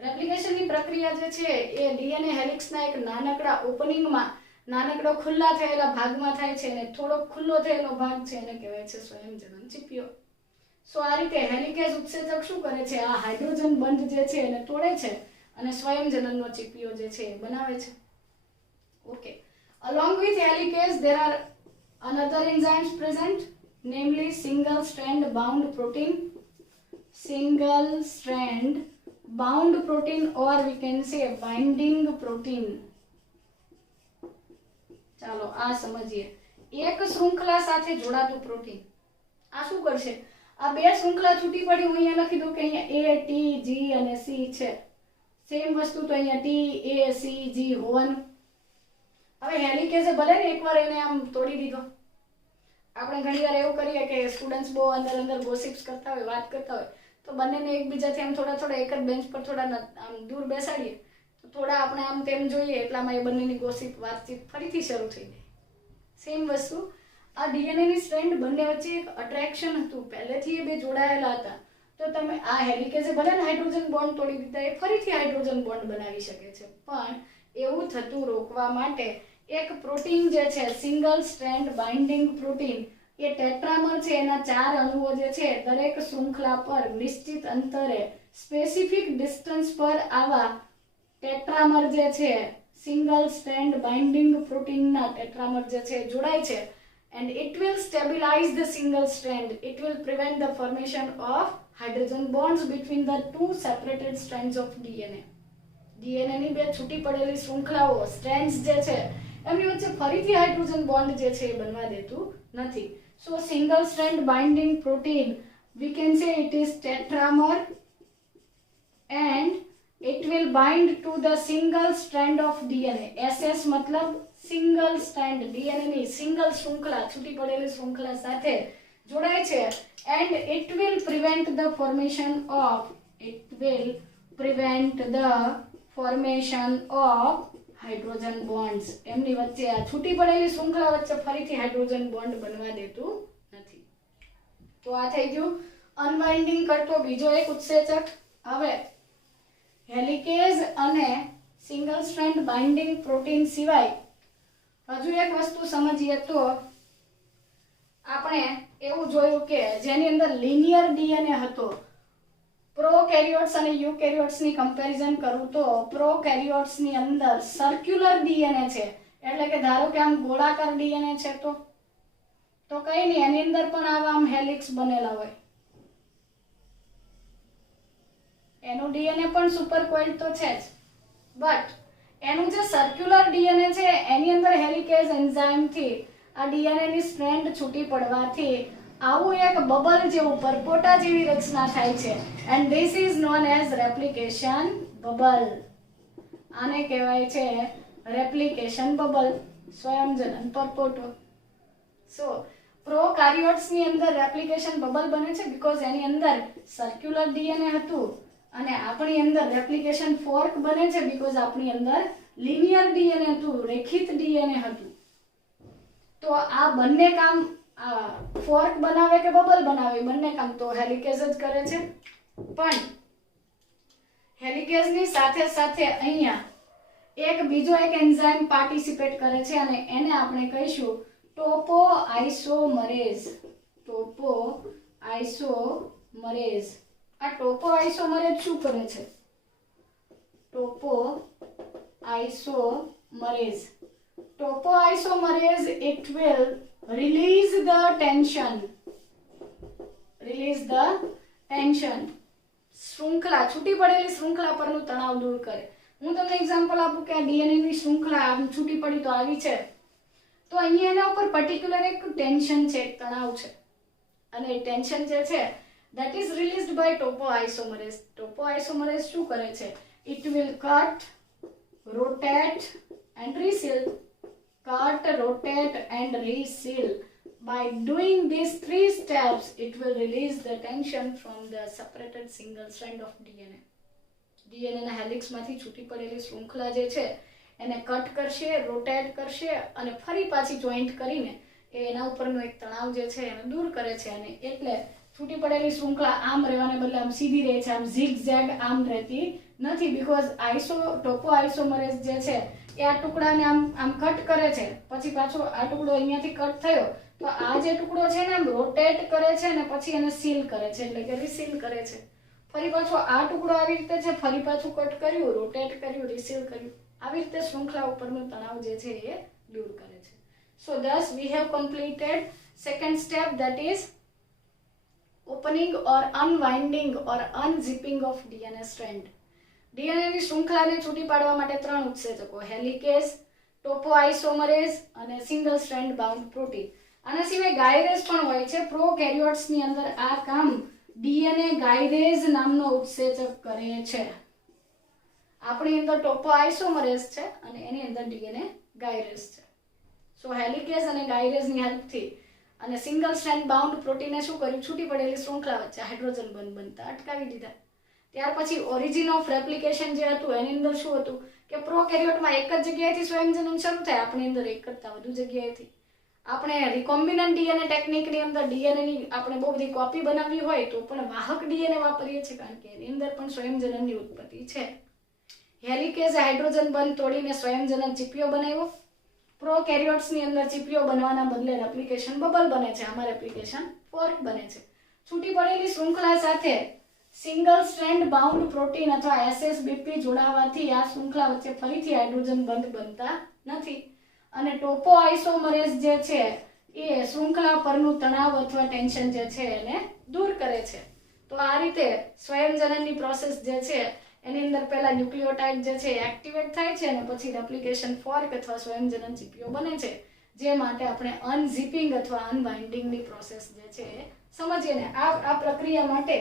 રેપ્લિકેશનની પ્રક્રિયા જે છે એ DNA હેલિક્સના એક નાનકડા ઓપનિંગમાં, નાનકડો ખુલ્લા થયેલા ભાગમાં થાય છે અને થોડો ખુલ્લો થયેલો ભાગ છે એને કહેવાય છે સ્વયંજનન ચીપિયો. સો આ રીતે હેલિકેઝ ઉત્સેચક શું કરે છે? આ હાઇડ્રોજન બંધ જે છે એને તોડે છે અને સ્વયંજનનનો ચીપિયો જે છે એ બનાવે છે. Okay. Along with helicase there are another enzymes present, namely single strand bound protein, or we can say binding protein. ચાલો આ સમજીએ. એક શૃંખલા સાથે જોડાતું પ્રોટીન આ શું કરશે? આ બે શૃંખલા છૂટી પડી, હું અહીંયા લખી દઉં કે અહીંયા A, T, G અને C છે. સેમ વસ્તુ તો અહીંયા ટી એ સી જી હોવાનું. હવે હેલિકેઝે ભલે ને એકવાર એને આમ તોડી દીધો. આપણે ઘણીવાર એવું કરીએ કે સ્ટુડન્ટ્સ બહુ અંદર અંદર ગોસિપ્સ કરતા હોય, વાત કરતા હોય, તો બંનેને એકબીજાથી આમ થોડા થોડા એક જ બેન્ચ પર થોડા આમ દૂર બેસાડીએ તો થોડા આપણે આમ તેમ જોઈએ એટલામાં એ બંનેની ગોસિપ વાતચીત ફરીથી શરૂ થઈ જાય. સેમ વસ્તુ આ ડીએનએની સ્ટ્રેન્ડ બંને વચ્ચે એક અટ્રેક્શન હતું, પહેલેથી એ બે જોડાયેલા હતા. તો તમે આ હેલિકેઝે ભલે ને હાઇડ્રોજન બોન્ડ તોડી દીધા, એ ફરીથી હાઇડ્રોજન બોન્ડ બનાવી શકે છે. પણ એવું થતું રોકવા માટે એક પ્રોટીન જે છે સિંગલ સ્ટ્રેન્ડ બાઇન્ડિંગ પ્રોટીન, એ ટેટ્રામર છે, એના 4 અણુઓ જે છે દરેક શૃંખલા પર નિશ્ચિત અંતરે સ્પેસિફિક ડિસ્ટન્સ પર આવા ટેટ્રામર જે છે સિંગલ સ્ટ્રેન્ડ બાઇન્ડિંગ પ્રોટીનના ટેટ્રામર જે છે જોડાય છે. and it will stabilize the single strand. It will prevent the formation of hydrogen bonds between the two separated strands of DNA. DNA ની બે છૂટી પડેલી શૃંખલાઓ સ્ટ્રેન્ડ્સ જે છે એમની વચ્ચે ફરીથી હાઇડ્રોજન બોન્ડ જે છે એ બનવા દેતું નથી. So single strand binding protein, we can say it is tetramer and it will bind to the single strand of DNA. SS मतलब સિંગલ સ્ટ્રેન્ડ, DNA ની સિંગલ શૃંખલા છૂટી પડેલી શૃંખલા સાથે જોડાય છે. and it will prevent the formation of hydrogen bonds. એમની વચ્ચે આ છૂટી પડેલી શૃંખલા વચ્ચે ફરીથી હાઇડ્રોજન બોન્ડ બનવા દેતું નથી. તો આ થઈ ગયું અનવાઇન્ડિંગ કરતો બીજો એક ઉત્સેચક. હવે હેલિકેઝ અને સિંગલ સ્ટ્રેન્ડ બાઇન્ડિંગ પ્રોટીન સિવાય હજુ એક વસ્તુ સમજીએ તો આપણે એવું જોયું કે જેની અંદર લિનિયર ડીએનએ હતો, પ્રોકેરિયોટ્સ અને યુકેરિયોટ્સ ની કમ્પેરિઝન કરું તો પ્રોકેરિયોટ્સ ની અંદર સર્ક્યુલર ડીએનએ છે. એટલે કે ધારો કે આમ ગોળાકાર ડીએનએ છે તો કઈ નહીં, એની અંદર પણ આવા આમ હેલિક્સ બનેલા હોય. એનું ડીએનએ પણ સુપરકોઇલ્ડ તો છે જ, બટ એનું જે સર્ક્યુલર ડીએનએ છે એની અંદર હેલિકેઝ એન્ઝાઇમ થી આ ડીએનએ ની સ્ટ્રેન્ડ છૂટી પડવાથી આવું એક બબલ જેવું પરપોટા જેવી રચના થાય છે. And this is known as replication bubble. આને કહેવાય છે રેપ્લિકેશન બબલ, સ્વયંજનન પરપોટો. સો પ્રોકાર્યોટ્સ ની અંદર રેપ્લિકેશન બબલ બને છે બીકોઝ એની અંદર સર્ક્યુલર ડીએનએ હતું, અને આપણી અંદર રેપ્લિકેશન ફોર્ક બને છે બીકોઝ આપણી અંદર લિનિયર ડીએનએ હતું, રેખિત ડીએનએ હતું. તો આ બંને કામ ફોર્ક બનાવે કે બબલ બનાવે, બંને કામ તો હેલિકેઝ જ કરે છે. પણ હેલિકેઝની સાથે સાથે અહીંયા એક બીજો એક એન્ઝાઇમ પાર્ટિસિપેટ કરે છે અને એને આપણે કહીશું ટોપોઆઇસોમરેઝ. ટોપોઆઇસોમરેઝ. આ ટોપોઆઇસોમરેઝ શું કરે છે? ટોપોઆઇસોમરેઝ it will release the tension. શૃંખલા છૂટી પડેલી શૃંખલા પરનું તણાવ દૂર કરે. હું તમને એક્ઝામ્પલ આપું કે આ ડીએનએ ની શૃંખલા આમ છૂટી પડી તો આવી છે, તો અહીંયા એના ઉપર પર્ટિક્યુલર એક ટેન્શન છે, એક તણાવ છે, અને એ ટેન્શન જે છે that is released by topoisomerase. Topoisomerase શું કરે છે? It will cut, rotate and reseal. Cut, rotate and reseal. By doing these 3 steps, it will release the tension from the separated single strand of DNA. DNA ના હેલિક્સ માંથી છૂટી પડેલી શૃંખલા જે છે એને કટ કરશે, રોટેટ કરશે અને ફરી પાછી જોઈન્ટ કરીને એના ઉપરનો એક તણાવ જે છે એને દૂર કરે છે. અને એટલે છૂટી પડેલી શૃંખલા આમ રહેવાને બદલે આમ સીધી રહે છે, આમ ઝિગ ઝેગ આમ રહેતી નથી બીકોઝ ટોપોઆઇસોમરેઝ જે છે એ આ ટુકડાને આમ કટ કરે છે, પછી પાછો આ ટુકડો અહીંયાથી કટ થયો તો આ જે ટુકડો છે ને આમ રોટેટ કરે છે અને પછી એને સીલ કરે છે, એટલે કે રિસીલ કરે છે. ફરી પાછો આ ટુકડો આવી રીતે છે, ફરી પાછું કટ કર્યું, રોટેટ કર્યું, રિસીલ કર્યું, આવી રીતે શૃંખલા ઉપરનું તણાવ જે છે એ દૂર કરે છે. So thus we have completed second step, that is opening or unwinding or unzipping of DNA strand. DNA ની શૃંખલાને છૂટી પાડવા માટે 3 ઉત્સેચકો, હેલિકેઝ, ટોપોઆઇસોમરેઝ અને સિંગલ સ્ટ્રેન્ડ બાઉન્ડ પ્રોટીન. આના સિવાય ગાયરેઝ પણ હોય છે. પ્રોકેરિયોટ્સ ની અંદર આ કામ DNA ગાયરેઝ નામનો ઉત્સેચક કરે છે. આપણી અંદર ટોપો આઇસોમરેઝ છે અને એની અંદર ડીએનએ ગાયરેઝ છે. સો હેલિકેઝ અને ગાયરેઝની હેલ્પથી અને સિંગલ સ્ટ્રેન્ડ બાઉન્ડ પ્રોટીને શું કર્યું, છૂટી પડેલી શૃંખલા વચ્ચે હાઇડ્રોજન બંધ બનતા અટકાવી દીધા. ત્યાર પછી ઓરિજિન ઓફ રેપ્લિકેશન જે હતું એની અંદર શું હતું કે પ્રોકેરિયોટમાં એક જ જગ્યાએથી સ્વયંજનન શરૂ થાય, આપણી અંદર એક કરતાં વધુ જગ્યાએથી. આપણે રિકોમ્બિનન્ટ ડીએનએ ટેકનિકની અંદર ડીએનએની આપણે બહુ બધી કોપી બનાવવી હોય તો પણ વાહક ડીએનએ વાપરીએ છીએ, કારણ કે એની અંદર પણ સ્વયંજનનની ઉત્પત્તિ છે. હેલિકેઝે હાઇડ્રોજન બંધ તોડીને સ્વયંજનન ચીપિયો બનાવ્યો. પ્રોકેરિયોટ્સની અંદર ચીપિયો બનવાના બદલે રેપ્લિકેશન બબલ બને છે, આમાં રેપ્લિકેશન ફોર્ક બને છે. છૂટી પડેલી શૃંખલા સાથે સિંગલ સ્ટ્રેન્ડ બાઉન્ડ પ્રોટીન અથવા એસએસબીપી જોડાવાથી આ શૃંખલા વચ્ચે ફરીથી હાઇડ્રોજન બંધ બનતા નથી અને ટોપો આઇસોમરેઝ જે છે એ શૃંખલા પરનું તણાવ અથવા ટેન્શન જે છે એને દૂર કરે છે. તો આ રીતે સ્વયંજનનની પ્રોસેસ જે છે એની અંદર પહેલા ન્યુક્લિયોટાઇડ જે છે એક્ટિવેટ થાય છે અને પછી રેપ્લિકેશન ફોર્ક અથવા સ્વયંજનન ચીપિયો બને છે, જે માટે આપણે અનઝીપિંગ અથવા અનબાઇન્ડિંગની પ્રોસેસ જે છે એ સમજીએ ને. આ પ્રક્રિયા માટે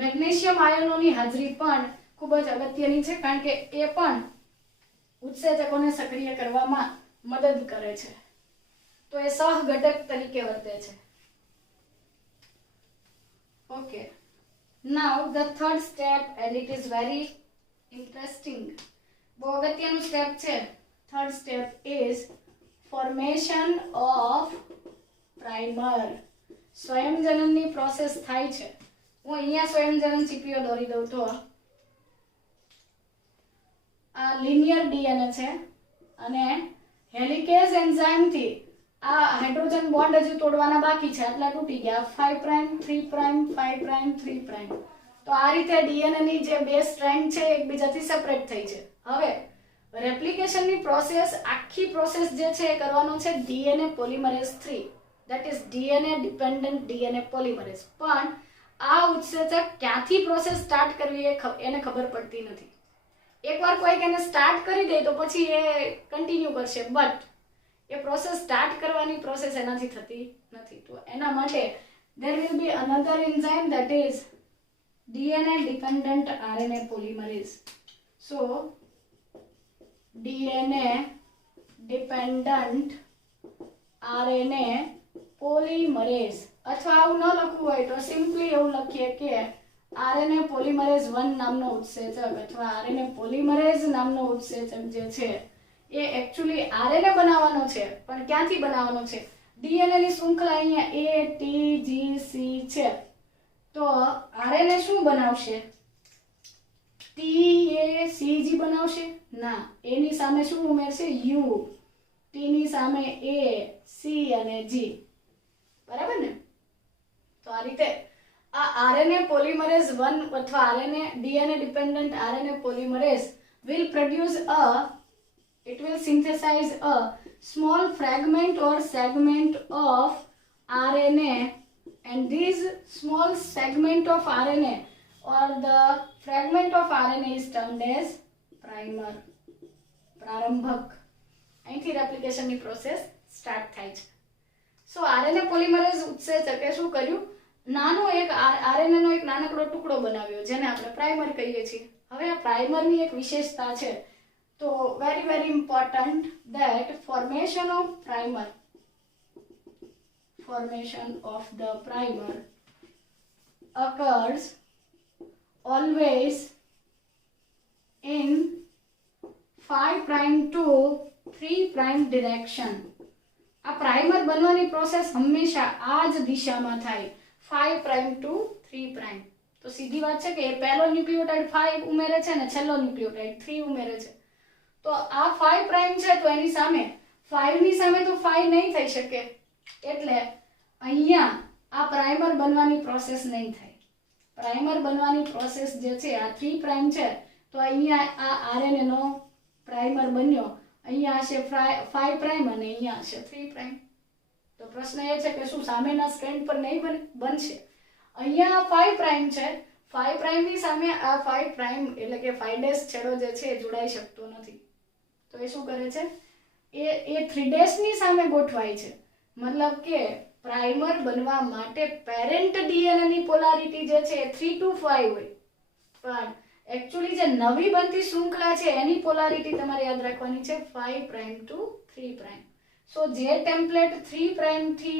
મેગ્નેશિયમ આયનોની હાજરી પણ ખૂબ જ અગત્યની છે, કારણ કે એ પણ ઉત્સેચકોને સક્રિય કરવામાં મદદ કરે છે. તો એ સહઘટક તરીકે વર્તે છે. Okay, now the third step, and it is very interesting. બહુ અગત્યનું સ્ટેપ છે. Third step is formation of primer. સ્વયંજનનની પ્રોસેસ થાય છે. હું અહીંયા સ્વયંજનન ચીપિયો દોરી દઉં તો આ લિનિયર ડીએનએ છે અને હેલિકેઝ એન્ઝાઇમથી આ હાઇડ્રોજન બોન્ડ હજુ તોડવાના બાકી છે, આટલા તૂટી ગયા. 5 પ્રાઇમ 3 પ્રાઇમ 5 પ્રાઇમ 3 પ્રાઇમ. તો આ રીતે ડીએનએ ની જે બે સ્ટ્રેન્ડ છે એકબીજાથી સેપરેટ થઈ છે. હવે રેપ્લિકેશનની પ્રોસેસ, આખી પ્રોસેસ જે છે એ કરવાનો છે DNA polymerase 3, that is DNA dependent DNA polymerase. પણ આ ઉત્સેચક ક્યાંથી પ્રોસેસ સ્ટાર્ટ કરવી એને ખબર પડતી નથી. એકવાર કોઈક એને સ્ટાર્ટ કરી દે તો પછી એ કન્ટિન્યુ કરશે, બટ એ પ્રોસેસ સ્ટાર્ટ કરવાની પ્રોસેસ એનાથી થતી નથી. તો એના માટે there will be another enzyme, that is DNA dependent RNA polymerase. So DNA dependent RNA polymerase, અથવા આવું ન લખવું હોય તો સિમ્પલી એવું લખીએ કે RNA polymerase 1 નામનો ઉત્સેચક અથવા RNA polymerase નામનો ઉત્સેચક જે છે એ એકચ્યુઅલી RNA બનાવવાનો છે, પણ ક્યાંથી બનાવવાનો છે? DNA ની શૃંખલા અહીંયા A T G C છે, તો RNA શું બનાવશે? T A C G બનાવશે? ના, A ની સામે શું ઉમેરશે? U. T ની સામે A, C અને G. બરાબર ને? તો આ રીતે આ RNA polymerase 1 અથવા DNA dependent RNA polymerase it will synthesize a small fragment or segment of RNA, and this small segment of RNA or the fragment of RNA is termed as primer. પ્રારંભક. અહીંથી રેપ્લિકેશનની પ્રોસેસ સ્ટાર્ટ થાય છે. સો RNA પોલિમરેઝ ઉત્સેચકે શું કર્યું? નાનો એક RNA નો એક નાનકડો ટુકડો બનાવ્યો, જેને આપણે પ્રાઇમર કહીએ છીએ. હવે આ પ્રાઇમરની એક વિશેષતા છે, તો very important, that formation of the primer occurs always in 5 prime to 3 prime direction. આ પ્રાઇમર બનવાની પ્રોસેસ હંમેશા આ જ દિશામાં થાય, 5 prime to 3 prime. તો સીધી વાત છે કે એ પહેલો ન્યુક્લિયોટાઇડ 5 ઉમેરે છે ને છેલ્લો ન્યુક્લિયોટાઇડ 3 ઉમેરે છે. તો આ 5 પ્રાઇમ છે, તો એની સામે 5 ની સામે તો 5 નહીં થઈ શકે, એટલે અહીંયા આ પ્રાઇમર બનવાની પ્રોસેસ નહીં થાય. પ્રાઇમર બનવાની પ્રોસેસ જે છે આ 3 પ્રાઇમ છે, તો અહીંયા આ RNA નો પ્રાઇમર બન્યો, અહીંયા હશે 5 પ્રાઇમ અને અહીંયા હશે 3 પ્રાઇમ. તો પ્રશ્ન એ છે કે શું સામેના સ્ટ્રેન્ડ પર નહીં બનશે? અહીંયા 5 પ્રાઇમ છે, 5 પ્રાઇમ ની સામે આ 5 પ્રાઇમ એટલે કે 5' છેડો જે છે એ જોડાઈ શકતો નથી. તો એ શું કરે છે? એ 3' ની સામે ગોઠવાય છે. મતલબ કે પ્રાઇમર બનવા માટે પેરેન્ટ DNA ની પોલારિટી જે છે 3 to 5 હોય, પણ एक्चुअली જે નવી બનતી શૃંખલા છે એની પોલારિટી તમારે યાદ રાખવાની છે 5 પ્રાઇમ ટુ 3 પ્રાઇમ. સો જે ટેમ્પલેટ 3 પ્રાઇમ થી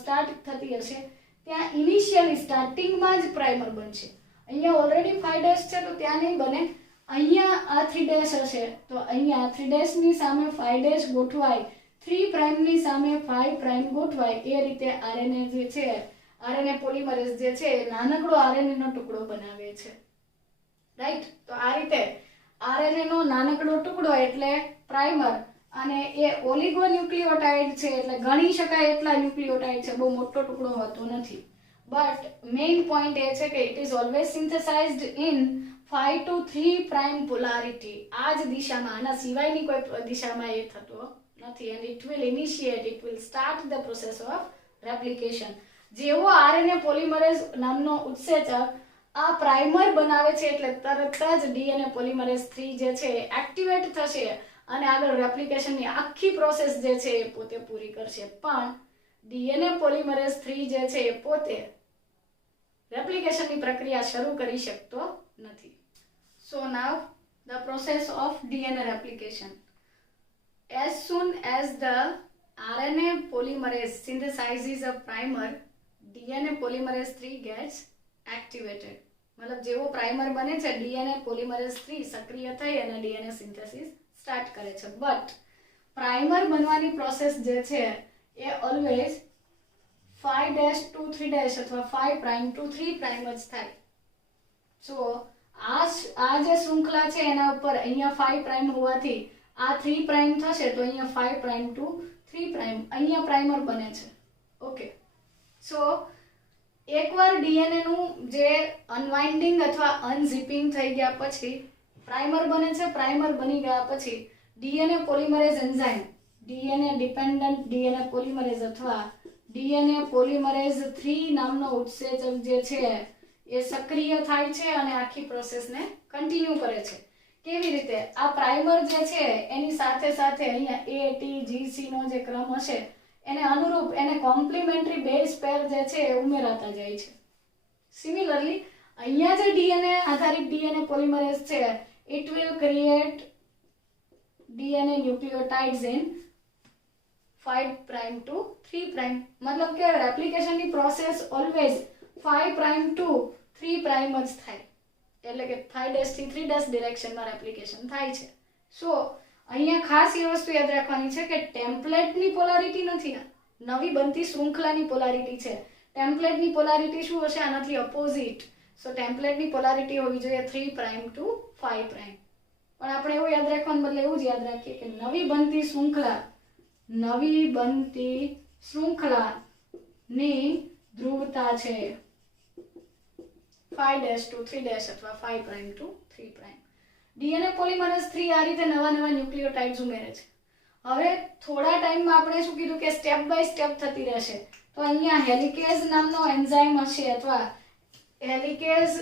સ્ટાર્ટ થતી હશે ત્યાં ઇનિશિયલી સ્ટાર્ટિંગમાં જ પ્રાઇમર બનશે. અહીંયા ઓલરેડી 5 ડેશ છે તો ત્યાં નહીં બને. અહીંયા આ 3 ડેશ હશે તો અહીંયા 3 ડેશ ની સામે 5 ડેશ ગોઠવાય, 3 પ્રાઇમ ની સામે 5 પ્રાઇમ ગોઠવાય. એ રીતે આરએનએ જે છે, આરએનએ પોલિમરેઝ જે છે નાનકડો આરએનએ નો ટુકડો બનાવે છે. રાઈટ? તો આ રીતે આરએનએ નો નાનકડો ટુકડો એટલે પ્રાઇમર, અને એ ઓલિગોન્યુક્લિયોટાઇડ છે એટલે ગણી શકાય એટલા ન્યુક્લિયોટાઇડ છે, બહુ મોટો ટુકડો હોતો નથી. બટ મેઇન પોઈન્ટ એ છે કે it is always synthesized in 5 to 3 prime polarity. આ જ દિશામાં, આના સિવાયની કોઈ દિશામાં એ થતો નથી. And it will initiate, it will start the process of replication. જેવો આરએનએ પોલિમરેઝ નામનો ઉત્સેચક આ પ્રાઇમર બનાવે છે એટલે તરત જ ડીએનએ પોલિમરેઝ 3 જે છે એક્ટિવેટ થશે અને આગળ રેપ્લિકેશનની આખી પ્રોસેસ જે છે એ પોતે પૂરી કરશે. પણ ડીએનએ પોલિમરેઝ 3 જે છે એ પોતે રેપ્લિકેશનની પ્રક્રિયા શરૂ કરી શકતો નથી. So now the process of DNA replication. As soon as the RNA polymerase synthesizes a primer, DNA polymerase 3 gets activated. मतलब જેવો પ્રાઇમર બને છે DNA polymerase 3 સક્રિય થઈ અને DNA સિન્થેસિસ સ્ટાર્ટ કરે છે. બટ પ્રાઇમર બનવાની પ્રોસેસ જે છે એ ઓલવેઝ 5 ડેશ ટુ 3 ડેશ અથવા 5 પ્રાઇમ ટુ 3 પ્રાઇમ જ થાય. સો આ જે શૃંખલા છે એના ઉપર અહીંયા 5 પ્રાઇમ હોવાથી આ 3 પ્રાઇમ થશે તો અહીંયા 5 પ્રાઇમ ટુ 3 પ્રાઇમ અહીંયા પ્રાઇમર બને છે. ઓકે, સો એકવાર ડીએનએ નું જે અનવાઇન્ડિંગ અથવા અનઝિપિંગ થઈ ગયા પછી પ્રાઇમર બને છે. પ્રાઇમર બની ગયા પછી DNA polymerase enzyme, DNA dependent DNA polymerase અથવા ડીએનએ પોલિમરેઝ 3 નામનો ઉત્સેચક જે છે એ સક્રિય થાય છે અને આખી પ્રોસેસને કન્ટિન્યુ કરે છે. કેવી રીતે? આ પ્રાઇમર જે છે એની સાથે સાથે અહીંયા A T G C નો જે ક્રમ હશે એને અનુરૂપ એને કોમ્પ્લિમેન્ટરી બેઝ પેર જે છે એ ઉમેરાતા જાય છે. સિમિલરલી અહીંયા જે ડીએનએ આધારિત ડીએનએ પોલિમરેઝ છે it will create DNA nucleotides in 5 prime to 3 prime. मतलब કે રેપ્લિકેશનની process always 5 prime to 3 prime જ થાય. એટલે કે 5 ડેશ થી 3 ડેશ ડિરેક્શનમાં રેપ્લિકેશન થાય છે. સો અહીંયા ખાસ એ વસ્તુ યાદ રાખવાની છે કે ટેમ્પલેટની પોલારિટી નથી, આ નવી બનતી શૃંખલાની પોલારિટી છે. ટેમ્પલેટની પોલારિટી શું હશે? આનાથી અપોઝિટ. સો ટેમ્પલેટની પોલારિટી હોવી જોઈએ 3 પ્રાઇમ ટુ 5 પ્રાઇમ. પણ આપણે એવું યાદ રાખવાનું બદલે એવું જ યાદ રાખીએ કે નવી બનતી શૃંખલાની ધ્રુવતા છે 5 ડેશ ટુ 3 ડેશ અથવા 5 prime two 3 prime. DNA polymerase 3 આ રીતે નવા ન્યુક્લિયોટાઇડ્સ ઉમેરે છે. હવે થોડા ટાઈમમાં આપણે શું કીધું કે સ્ટેપ બાય સ્ટેપ થતી રહેશે. તો અહીંયા હેલિકેઝ નામનો એન્ઝાઇમ હશે અથવા હેલિકેઝ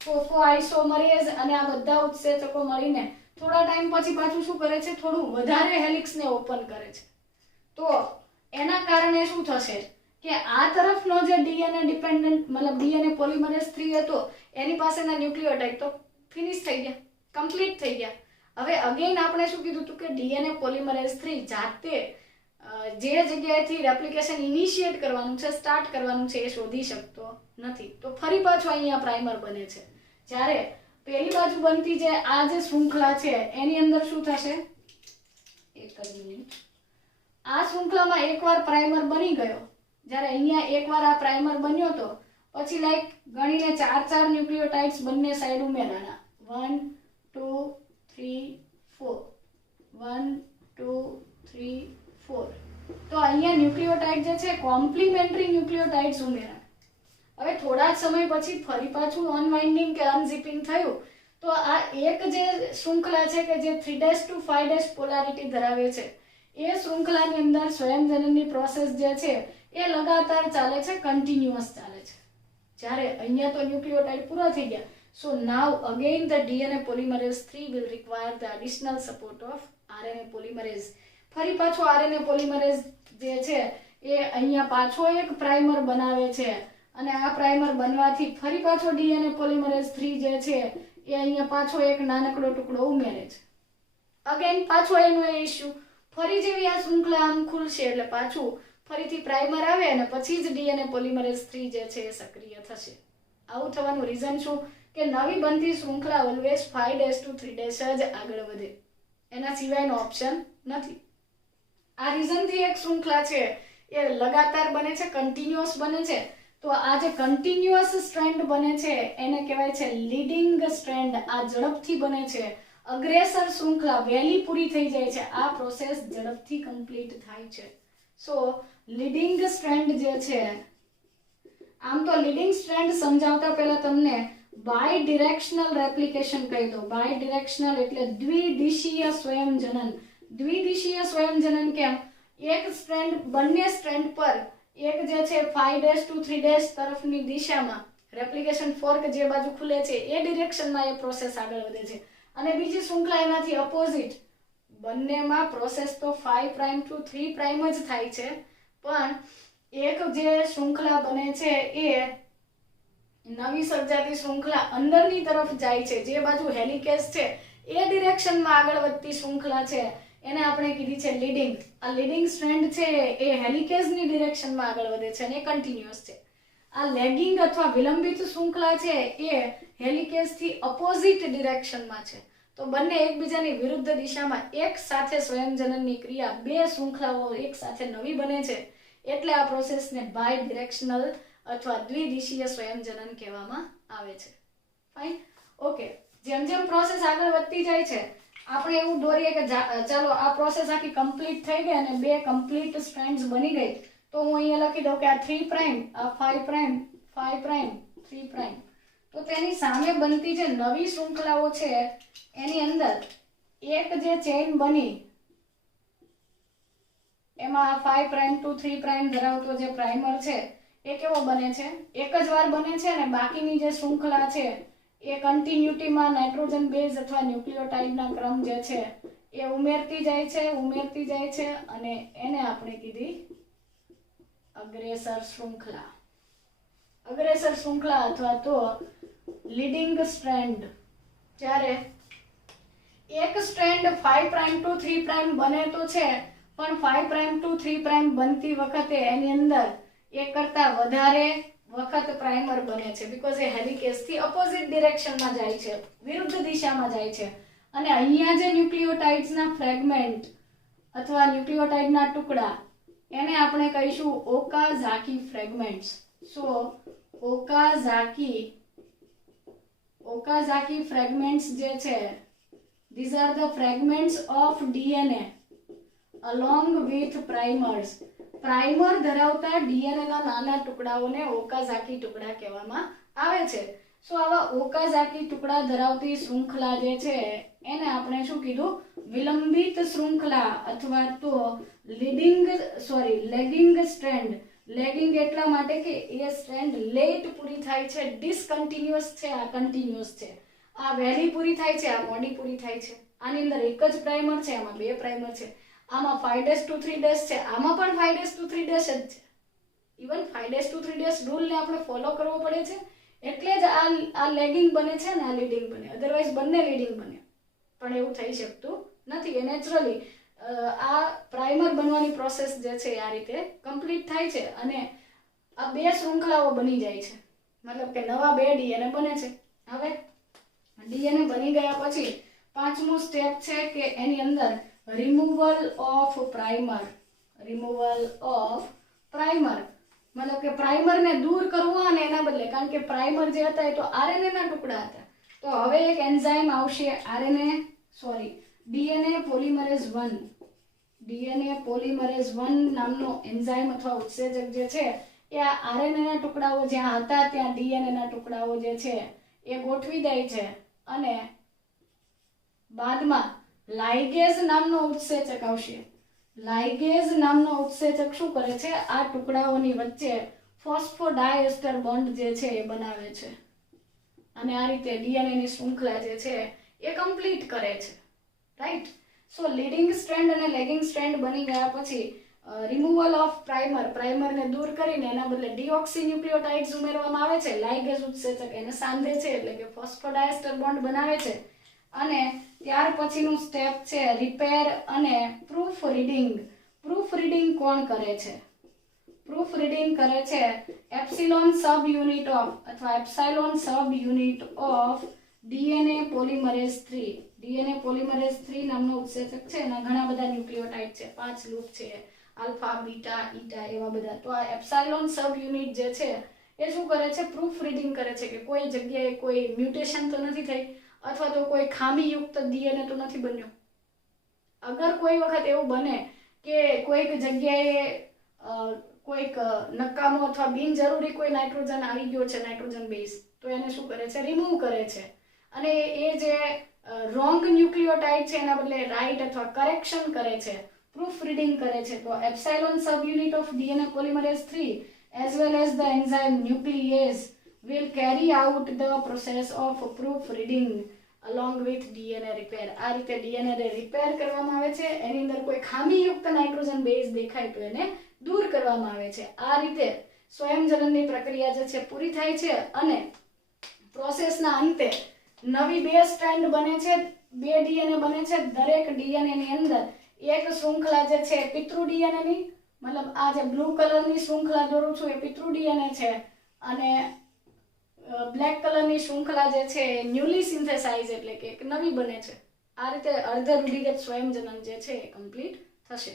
ટોફોઆઇસોમરેઝ અને આ બધા ઉત્સેચકો મળીને થોડા ટાઈમ પછી પાછું શું કરે છે? થોડું વધારે હેલિક્સને ઓપન કરે છે. તો એના કારણે શું થશે કે આ તરફનો જે ડીએનએ ડિપેન્ડન્ટ મતલબ ડીએનએ પોલિમરેઝ 3 હતો એની પાસેના ન્યુક્લિયોટાઇડ તો ફિનિશ થઈ ગયા, કમ્પ્લીટ થઈ ગયા. હવે અગેન આપણે શું કીધું હતું કે ડીએનએ પોલિમરેઝ 3 જાતે જે જગ્યાએથી રેપ્લિકેશન ઇનિશિએટ કરવાનું છે, સ્ટાર્ટ કરવાનું છે એ શોધી શકતો નથી. તો ફરી પાછું અહીંયા પ્રાઇમર બને છે. જ્યારે પેલી બાજુ બનતી જે આ જે શૃંખલા છે એની અંદર શું થશે? એક જ મિનિટ. આ શૃંખલામાં એકવાર પ્રાઇમર બની ગયો, જ્યારે અહીંયા એકવાર આ પ્રાઇમર બન્યો તો પછી લાઈક ગણીને 4 ન્યુક્લિયોટાઇડ્સ બંને સાઈડ ઉમેરાના. 1 2 3 4 1 2 3 4. તો અહીંયા ન્યુક્લિયોટાઇડ જે છે કોમ્પ્લિમેન્ટરી ન્યુક્લિયોટાઇડ્સ ઉમેરા. હવે થોડા જ સમય પછી ફરી પાછું અનવાઇન્ડિંગ કે અનઝિપિંગ થયું તો આ એક જે શૃંખલા છે કે જે 3 ડેશ ટુ 5 ડેશ પોલારિટી ધરાવે છે એ શૃંખલાની અંદર સ્વયંજનનની પ્રોસેસ જે છે એ લગાતાર ચાલે છે, કન્ટિન્યુઅસ ચાલે છે. જ્યારે અહીંયા તો ન્યુક્લિયોટાઇડ પૂરા થઈ ગયા. So now again the DNA polymerase 3 will require the additional support of RNA polymerase. ફરી પાછો RNA polymerase જે છે એ અહીંયા પાછો એક પ્રાઇમર બનાવે છે અને આ પ્રાઇમર બનવાથી ફરી પાછો DNA polymerase 3 જે છે એ અહીંયા પાછો એક નાનકડો ટુકડો ઉમેરે છે. અગેન પાછો એનો ઇશ્યુ, ફરી જેવી આ શૃંખલા આમ ખુલશે એટલે પાછું ફરીથી પ્રાઇમર આવે અને પછી જ ડીએનએ પોલિમરેઝ 3 જે છે એ સક્રિય થશે. આવું થવાનું રીઝન શું કે નવી બનતી શૃંખલા ઓલવેઝ 5' to 3' જ આગળ વધે, એના સિવાયનો ઓપ્શન નથી. આ રીઝનથી એક શૃંખલા છે એ લગાતાર બને છે, કન્ટિન્યુઅસ બને છે. તો આ જે કન્ટિન્યુઅસ સ્ટ્રેન્ડ બને છે એને કહેવાય છે લીડિંગ સ્ટ્રેન્ડ. આ ઝડપથી બને છે. અગ્રેસર શૃંખલા વહેલી પૂરી થઈ જાય છે, આ પ્રોસેસ ઝડપથી કમ્પ્લીટ થાય છે. સો લીડિંગ સ્ટ્રેન્ડ જે છે, આમ તો લીડિંગ સ્ટ્રેન્ડ સમજાવતા પહેલા તમને બાય ડિરેક્શનલ રેપ્લિકેશન કહી દો. બાય ડિરેક્શનલ એટલે દ્વિદિશીય સ્વયંજનન. દ્વિદિશીય સ્વયંજનન કેમ? એક સ્ટ્રેન્ડ, બંને સ્ટ્રેન્ડ પર એક જે છે 5' to 3' તરફની દિશામાં રેપ્લિકેશન ફોર્ક જે બાજુ ખુલે છે એ ડિરેક્શનમાં એ પ્રોસેસ આગળ વધે છે, અને બીજી શૃંખલા એનાથી અપોઝિટ. બંનેમાં પ્રોસેસ તો 5' to 3' જ થાય છે, પણ એક જે શૃંખલા બને છે એ નવી સર્જાતી શૃંખલા અંદરની તરફ જાય છે, જે બાજુ હેલિકેસ છે એ ડિરેક્શનમાં આગળ વધતી શૃંખલા છે એને આપણે કીધી છે લીડિંગ. આ લીડિંગ સ્ટ્રેન્ડ છે એ હેલિકેસની ડિરેક્શનમાં આગળ વધે છે અને કન્ટિન્યુઅસ છે. આ લેગિંગ અથવા વિલંબિત શૃંખલા છે એ હેલિકેસથી અપોઝિટ ડિરેક્શનમાં છે. તો બંને એકબીજાની વિરુદ્ધ દિશામાં એક સાથે સ્વયંજનનની ક્રિયા, બે શૃંખલાઓ એક સાથે નવી બને છે, એટલે આ પ્રોસેસને બાય ડિરેક્શનલ અથવા દ્વિદિશીય સ્વયંજનન કહેવામાં આવે છે. Fine, okay. જેમ જેમ પ્રોસેસ આગળ વધતી જાય છે આપણે એવું દોરીએ કે ચાલો આ પ્રોસેસ આખી કમ્પ્લીટ થઈ ગઈ અને બે કમ્પ્લીટ સ્ટ્રેન્ડ્સ બની ગઈ, તો હું અહીંયા લખી દઉં કે આ 3', આ 5', 5', 3'. તો તેની સામે બનતી જે નવી શૃંખલાઓ છે એની અંદર એક જે ચેઇન બની એમાં 5' to 3' ધરાવતો જે પ્રાઇમર છે એ કેવો બને છે? એક જ વાર બને છે અને બાકીની જે શૃંખલા છે એ કન્ટિન્યુટીમાં નાઇટ્રોજન બેઝ અથવા ન્યુક્લિયોટાઇડના ક્રમ જે છે એ ઉમેરતી જાય છે અને એને આપણે કીધી અગ્રેસર શૃંખલા. અગ્રેસર શૃંખલા અથવા તો લીડિંગ સ્ટ્રેન્ડ. જ્યારે એક સ્ટ્રેન્ડ 5' to 3' બને તો છે, પણ 5' to 3' બનતી વખતે એની અંદર એક કરતા વધારે વખત પ્રાઇમર બને છે, બીકોઝ એ હેલિકેસથી અપોઝિટ ડિરેક્શનમાં જાય છે, વિરુદ્ધ દિશામાં જાય છે. અને અહીંયા જે ન્યુક્લિયોટાઇડ્સના ફ્રેગમેન્ટ અથવા ન્યુક્લિયોટાઇડના ટુકડા એને આપણે કહીશું ઓકાઝાકી ફ્રેગમેન્ટ્સ. સો ઓકાઝાકી ફ્રેગમેન્ટ્સ જે છે, these are the fragments of DNA along with primers. Primer ધરાવતા ડીએનએ ના નાના ટુકડાઓને ઓકાઝાકી ટુકડા કહેવામાં આવે છે. સો આવા ઓકાઝાકી ટુકડા ધરાવતી શૃંખલા જે છે એને આપણે શું કીધું? વિલંબિત શૃંખલા અથવા તો લેગિંગ સ્ટ્રેન્ડ. લેગિંગ એટલા માટે કે એ સ્ટ્રેન્ડ લેટ પૂરી થાય છે, ડિસકન્ટિન્યુઅસ છે, આ કન્ટિન્યુઅસ છે. આ વહેલી પૂરી થાય છે, આ મોડી પૂરી થાય છે. આની અંદર એક જ પ્રાઇમર છે, આમાં બે પ્રાઇમર છે. આમાં 5' to 3' છે, આમાં પણ 5' to 3' જ છે. ઇવન 5' to 3' રૂલને આપણે ફોલો કરવો પડે છે, એટલે જ આ લેગિંગ બને છે ને આ લીડિંગ બને. અધરવાઇઝ બંને લીડિંગ બને, પણ એવું થઈ શકતું નથી. એ નેચરલી આ પ્રાઇમર બનવાની પ્રોસેસ જે છે આ રીતે કમ્પ્લીટ થાય છે અને આ બે શૃંખલાઓ બની જાય છે, મતલબ કે નવા બે ડીએનએ બને છે. હવે ડીએનએ બની ગયા પછી પાંચમું સ્ટેપ છે કે એની અંદર રિમૂવલ ઓફ પ્રાઇમર. મતલબ કે પ્રાઇમરને દૂર કરવું અને એના બદલે, કારણ કે પ્રાઇમર જે હતા એ તો આરએનએ ના ટુકડા હતા, તો હવે એક એન્ઝાઇમ આવશે ડીએનએ પોલિમરેઝ 1 નામનો એન્ઝાઇમ અથવા ઉત્સેચક જે છે એ આ આરએનએ ના ટુકડાઓ જ્યાં હતા ત્યાં ડીએનએ ના ટુકડાઓ જે છે એ ગોઠવી દે છે અને બાદમાં લાઇગેઝ નામનો ઉત્સેચક આવશે. લાઇગેઝ નામનો ઉત્સેચક શું કરે છે? આ ટુકડાઓની વચ્ચે ફોસ્ફોડાયસ્ટર બોન્ડ જે છે એ બનાવે છે અને આ રીતે ડીએનએ ની શૃંખલા જે છે એ કમ્પ્લીટ કરે છે. રાઈટ? સો લીડિંગ સ્ટ્રેન્ડ અને લેગિંગ સ્ટ્રેન્ડ બની ગયા પછી રિમૂવલ ઓફ પ્રાઇમરને દૂર કરીને એના બદલે ડીઓક્સીન્યુક્લિયોટાઇડ્સ ઉમેરવામાં આવે છે. લાઇગેઝ ઉત્સેચક એને સાંધે છે એટલે કે ફોસ્ફોડાયસ્ટર બોન્ડ બનાવે છે. અને ત્યાર પછીનું સ્ટેપ છે રિપેર અને પ્રૂફ રીડિંગ. પ્રૂફ રીડિંગ કોણ કરે છે? પ્રૂફ રીડિંગ કરે છે એપ્સિલોન સબ યુનિટ ઓફ અથવા epsilon sub unit of DNA polymerase 3. DNA polymerase 3 નામનો ઉત્સેચક છે. એના ઘણા બધા ન્યુક્લિયોટાઇડ છે, 5 લૂપ છે, આલ્ફા, બીટા, ઈટા એવા બધા. તો આ એપ્સાઇલોન સબ યુનિટ જે છે એ શું કરે છે? પ્રૂફ રીડિંગ કરે છે કે કોઈ જગ્યાએ કોઈ મ્યુટેશન તો નથી થઈ અથવા તો કોઈ ખામીયુક્ત ડીએનએ તો નથી બન્યો. અગર કોઈ વખત એવું બને કે કોઈક જગ્યાએ કોઈક નકામો અથવા બિનજરૂરી કોઈ નાઇટ્રોજન આવી ગયો છે, નાઇટ્રોજન બેઝ, તો એને શું કરે છે? રિમૂવ કરે છે. અને એ જે રોંગ ન્યુક્લિયોટાઇડ છે એના બદલે રાઇટ અથવા કરેક્શન કરે છે, પ્રૂફ રીડિંગ કરે છે. તો epsilon sub unit of DNA polymerase 3 as well as the enzyme nuclease will carry out the process of proof reading along with DNA repair. આ રીતે ડીએનએ રિપેર કરવામાં આવે છે. એની અંદર કોઈ ખામીયુક્ત નાઇટ્રોજન બેઝ દેખાય તો એને દૂર કરવામાં આવે છે. આ રીતે સ્વયંજનનની પ્રક્રિયા જે છે પૂરી થાય છે અને પ્રોસેસના અંતે નવી 2 સ્ટ્રેન્ડ બને છે, 2 ડીએનએ બને છે. દરેક ડીએનએ ની અંદર એક શૃંખલા જે છે પિતૃ ડીએનએ ની, મતલબ આ જે બ્લુ કલરની શૃંખલા દોરું છું એ પિતૃ ડીએનએ છે અને બ્લેક કલરની શૃંખલા જે છે ન્યુલી સિન્થેસાઇઝ એટલે કે એક નવી બને છે. આ રીતે અર્ધ રૂઢિગત સ્વયંજનન જે છે એ કમ્પ્લીટ થશે.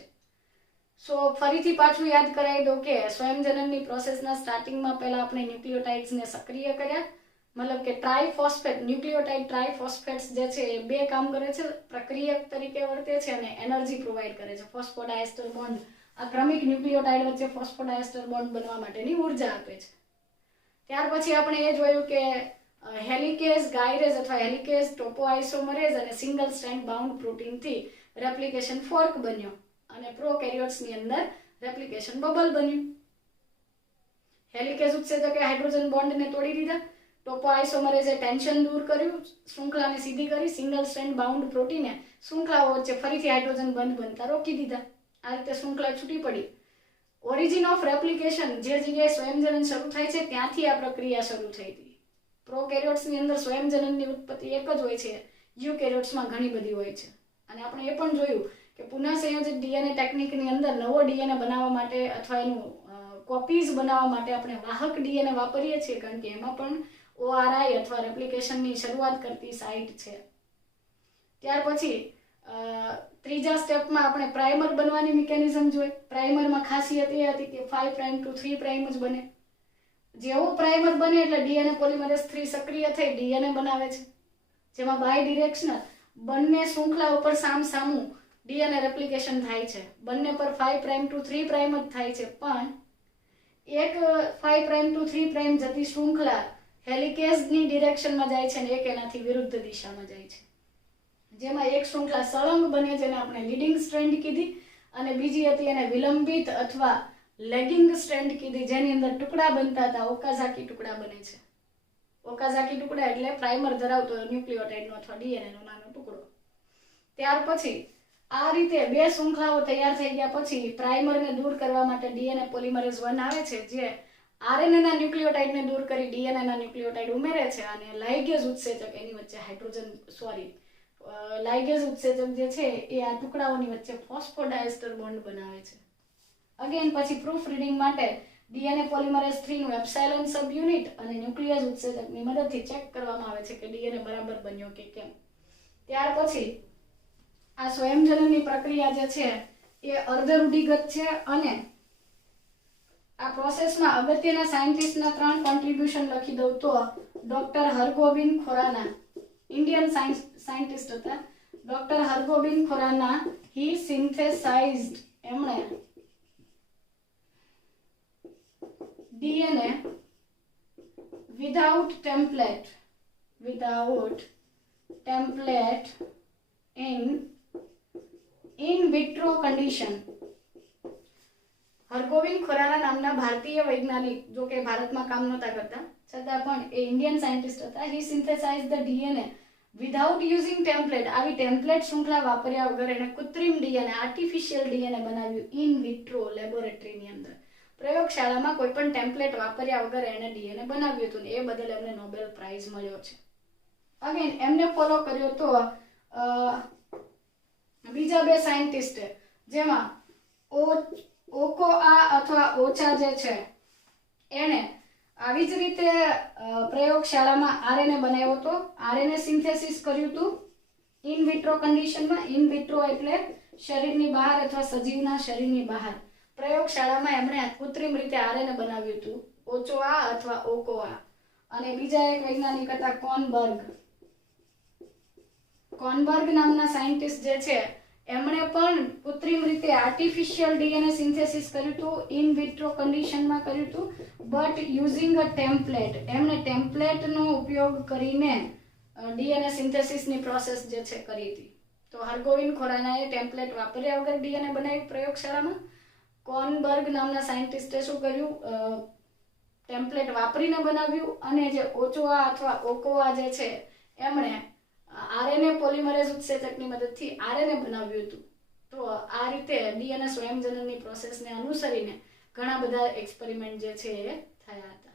સો ફરીથી પાછું યાદ કરાવી દો કે સ્વયંજનનની પ્રોસેસના સ્ટાર્ટિંગમાં પહેલા આપણે ન્યુક્લિયોટાઇડ્સને સક્રિય કર્યા, મતલબ કે ટ્રાઇફોસ્ફેટ ન્યુક્લિયોટાઇડ ટ્રાઇફોસ્ફેટ્સ જે છે એ 2 કામ કરે છે, પ્રક્રિયક તરીકે વર્તે છે અને એનર્જી પ્રોવાઈડ કરે છે. ફોસ્ફોડાયસ્ટર બોન્ડ, આ ક્રમિક ન્યુક્લિયોટાઇડ વચ્ચે ફોસ્ફોડાયસ્ટર બોન્ડ બનવા માટેની ઉર્જા આપે છે. ત્યાર પછી આપણે એ જોયું કે હેલિકેઝ ગાયરેઝ અથવા હેલિકેઝ ટોપોઆઇસોમરેઝ અને સિંગલ સ્ટ્રેન્ડ બાઉન્ડ પ્રોટીનથી રેપ્લિકેશન ફોર્ક બન્યો અને પ્રોકેરિયોટ્સની અંદર રેપ્લિકેશન બબલ બન્યું. હેલિકેઝ ઉત્સેચકે હાઇડ્રોજન બોન્ડને તોડી દીધા, ટોપોઆઇસોમરેઝે ટેન્શન દૂર કર્યું, શૃંખલાને સીધી કરી, સિંગલ સ્ટ્રેન્ડ બાઉન્ડ પ્રોટીને શૃંખલાઓ વચ્ચે ફરીથી હાઇડ્રોજન બંધ બનતા રોકી દીધા. આ રીતે શૃંખલા છૂટી પડી. ઓરિજિન ઓફ રેપ્લિકેશન, જે જગ્યાએ સ્વયંજનન શરૂ થાય છે ત્યાંથી આ પ્રક્રિયા શરૂ થઈ હતી. પ્રોકેરિયોટ્સની અંદર સ્વયંજનનની ઉત્પત્તિ એક જ હોય છે, યુકેરિયોટ્સમાં ઘણી બધી હોય છે. અને આપણે એ પણ જોયું કે પુનઃસંયોજિત ડીએનએ ટેકનિકની અંદર નવો ડીએનએ બનાવવા માટે અથવા એનું કોપીઝ બનાવવા માટે આપણે વાહક ડીએનએ વાપરીએ છીએ, કારણ કે એમાં પણ ઓઆરઆઈ અથવા રેપ્લિકેશનની શરૂઆત કરતી સાઇટ છે. ત્યાર પછી ત્રીજા સ્ટેપમાં આપણે પ્રાઇમર બનવાની મિકેનિઝમ જોઈ. પ્રાઇમરમાં ખાસિયત એ હતી કે 5 પ્રાઇમ ટુ 3 પ્રાઇમ જ બને. જેવું પ્રાઇમર બને એટલે ડીએનએ પોલિમરેઝ 3 સક્રિય થઈ ડીએનએ બનાવે છે, જેમાં બાય ડિરેક્શનલ બંને શૃંખલા ઉપર સામસામું ડીએનએ રેપ્લિકેશન થાય છે. બંને પર 5 પ્રાઇમ ટુ 3 પ્રાઇમ જ થાય છે, પણ એક 5 પ્રાઇમ ટુ 3 પ્રાઇમ જતી શૃંખલા હેલિકેઝની ડિરેક્શનમાં જાય છે અને એક એનાથી વિરુદ્ધ દિશામાં જાય છે. જેમાં એક શૃંખલા સળંગ બને જેને આપણે લીડિંગ સ્ટ્રેન્ડ કીધી અને બીજી હતી એને વિલંબિત અથવા લેગિંગ સ્ટ્રેન્ડ કીધી, જેની અંદર ટુકડા બનતા હતા. ઓકાઝાકી ટુકડા બને છે. ઓકાઝાકી ટુકડા એટલે પ્રાઇમર ધરાવતો ન્યુક્લિયોટાઇડનો અથવા ડીએનએનો નાનો ટુકડો. ત્યાર પછી આ રીતે 2 શૃંખલાઓ તૈયાર થઈ ગયા પછી પ્રાઇમરને દૂર કરવા માટે ડીએનએ પોલિમરેઝ 1 આવે છે, જે આરએનએના ન્યુક્લિયોટાઇડને દૂર કરી ડીએનએના ન્યુક્લિયોટાઇડ ઉમેરે છે અને લાઇગેઝ ઉત્સેચક એની વચ્ચે લાઇગેઝ ઉત્સેચક જે છે એ આ ટુકડાઓની વચ્ચે ફોસ્ફોડાયસ્ટર બોન્ડ બનાવે છે. અગેન પછી પ્રૂફ રીડિંગ માટે ડીએનએ પોલિમરેઝ 3 નું એપ્સાઇલોન સબ યુનિટ અને ન્યુક્લિયસ ઉત્સેચકની મદદથી ચેક કરવામાં આવે છે કે ડીએનએ બરાબર બન્યો કે કેમ. ત્યાર પછી આ સ્વયંજનનની પ્રક્રિયા જે છે એ અર્ધરૂઢિગત છે અને આ પ્રોસેસમાં અગત્યના સાયન્ટિસ્ટના 3 કોન્ટ્રીબ્યુશન લખી દઉં તો ડોક્ટર હરગોબિન ખોરાના, ઇન્ડિયન સાયન્ટિસ્ટ હતા. ડોક્ટર હરગોબિન ખોરાના હી સિન્થેસાઇઝડ, એમણે DNA without template in vitro condition. હરગોબિન ખોરાના નામના ભારતીય વૈજ્ઞાનિક, જો કે ભારતમાં કામ નહોતા કરતા છતાં પણ એ ઇન્ડિયન સાયન્ટિસ્ટ હતા. He synthesize the DNA without using template, આવી ટેમ્પલેટ શૃંખલા વાપર્યા વગર એને કૃત્રિમ ડીએનએ આર્ટિફિશિયલ ડીએનએ બનાવ્યું ઇન વિટ્રો લેબોરેટરીની અંદર. પ્રયોગશાળામાં કોઈ પણ ટેમ્પલેટ વાપર્યા વગર એને ડીએનએ બનાવ્યું હતું ને એ બદલ એમને નોબેલ પ્રાઇઝ મળ્યો છે. અગેન એમને ફોલો કર્યો તો બીજા બે સાયન્ટિસ્ટે, જેમાં ઓકોઆ અથવા ઓચા જે છે એને આવી જ રીતે પ્રયોગશાળામાં આરએનએ બનાવ્યો હતો. આરએનએ સિન્થેસિસ કર્યું હતું ઇન વિટ્રો કન્ડિશનમાં. ઇન વિટ્રો એટલે શરીરની બહાર અથવા સજીવના શરીરની બહાર. પ્રયોગશાળામાં એમણે કૃત્રિમ રીતે આરએનએ બનાવ્યું હતું, ઓચોઆ અથવા ઓકોઆ. અને બીજા એક વૈજ્ઞાનિક હતા કોનબર્ગ નામના સાયન્ટિસ્ટ જે છે એમણે પણ કૃત્રિમ રીતે આર્ટિફિશિયલ ડીએનએ સિન્થેસિસ કર્યું હતું, ઇન વિટ્રો કન્ડિશનમાં કર્યું હતું, બટ યુઝિંગ અ ટેમ્પલેટ. એમણે ટેમ્પલેટનો ઉપયોગ કરીને ડીએનએ સિન્થેસિસની પ્રોસેસ જે છે કરી હતી. તો હરગોવિન ખોરાનાએ ટેમ્પલેટ વાપર્યા વગર ડીએનએ બનાવ્યું પ્રયોગશાળામાં. કોનબર્ગ નામના સાયન્ટિસ્ટે શું કર્યું, ટેમ્પલેટ વાપરીને બનાવ્યું. અને જે ઓચોઆ અથવા ઓકોઆ જે છે એમણે આરએનએ પોલિમરેઝ ઉત્સેચકની મદદથી આરએનએ બનાવ્યું હતું. તો આ રીતે ડીએનએ સ્વયંજનનની પ્રોસેસને અનુસરીને ઘણા બધા એક્સપેરિમેન્ટ જે છે એ થયા હતા.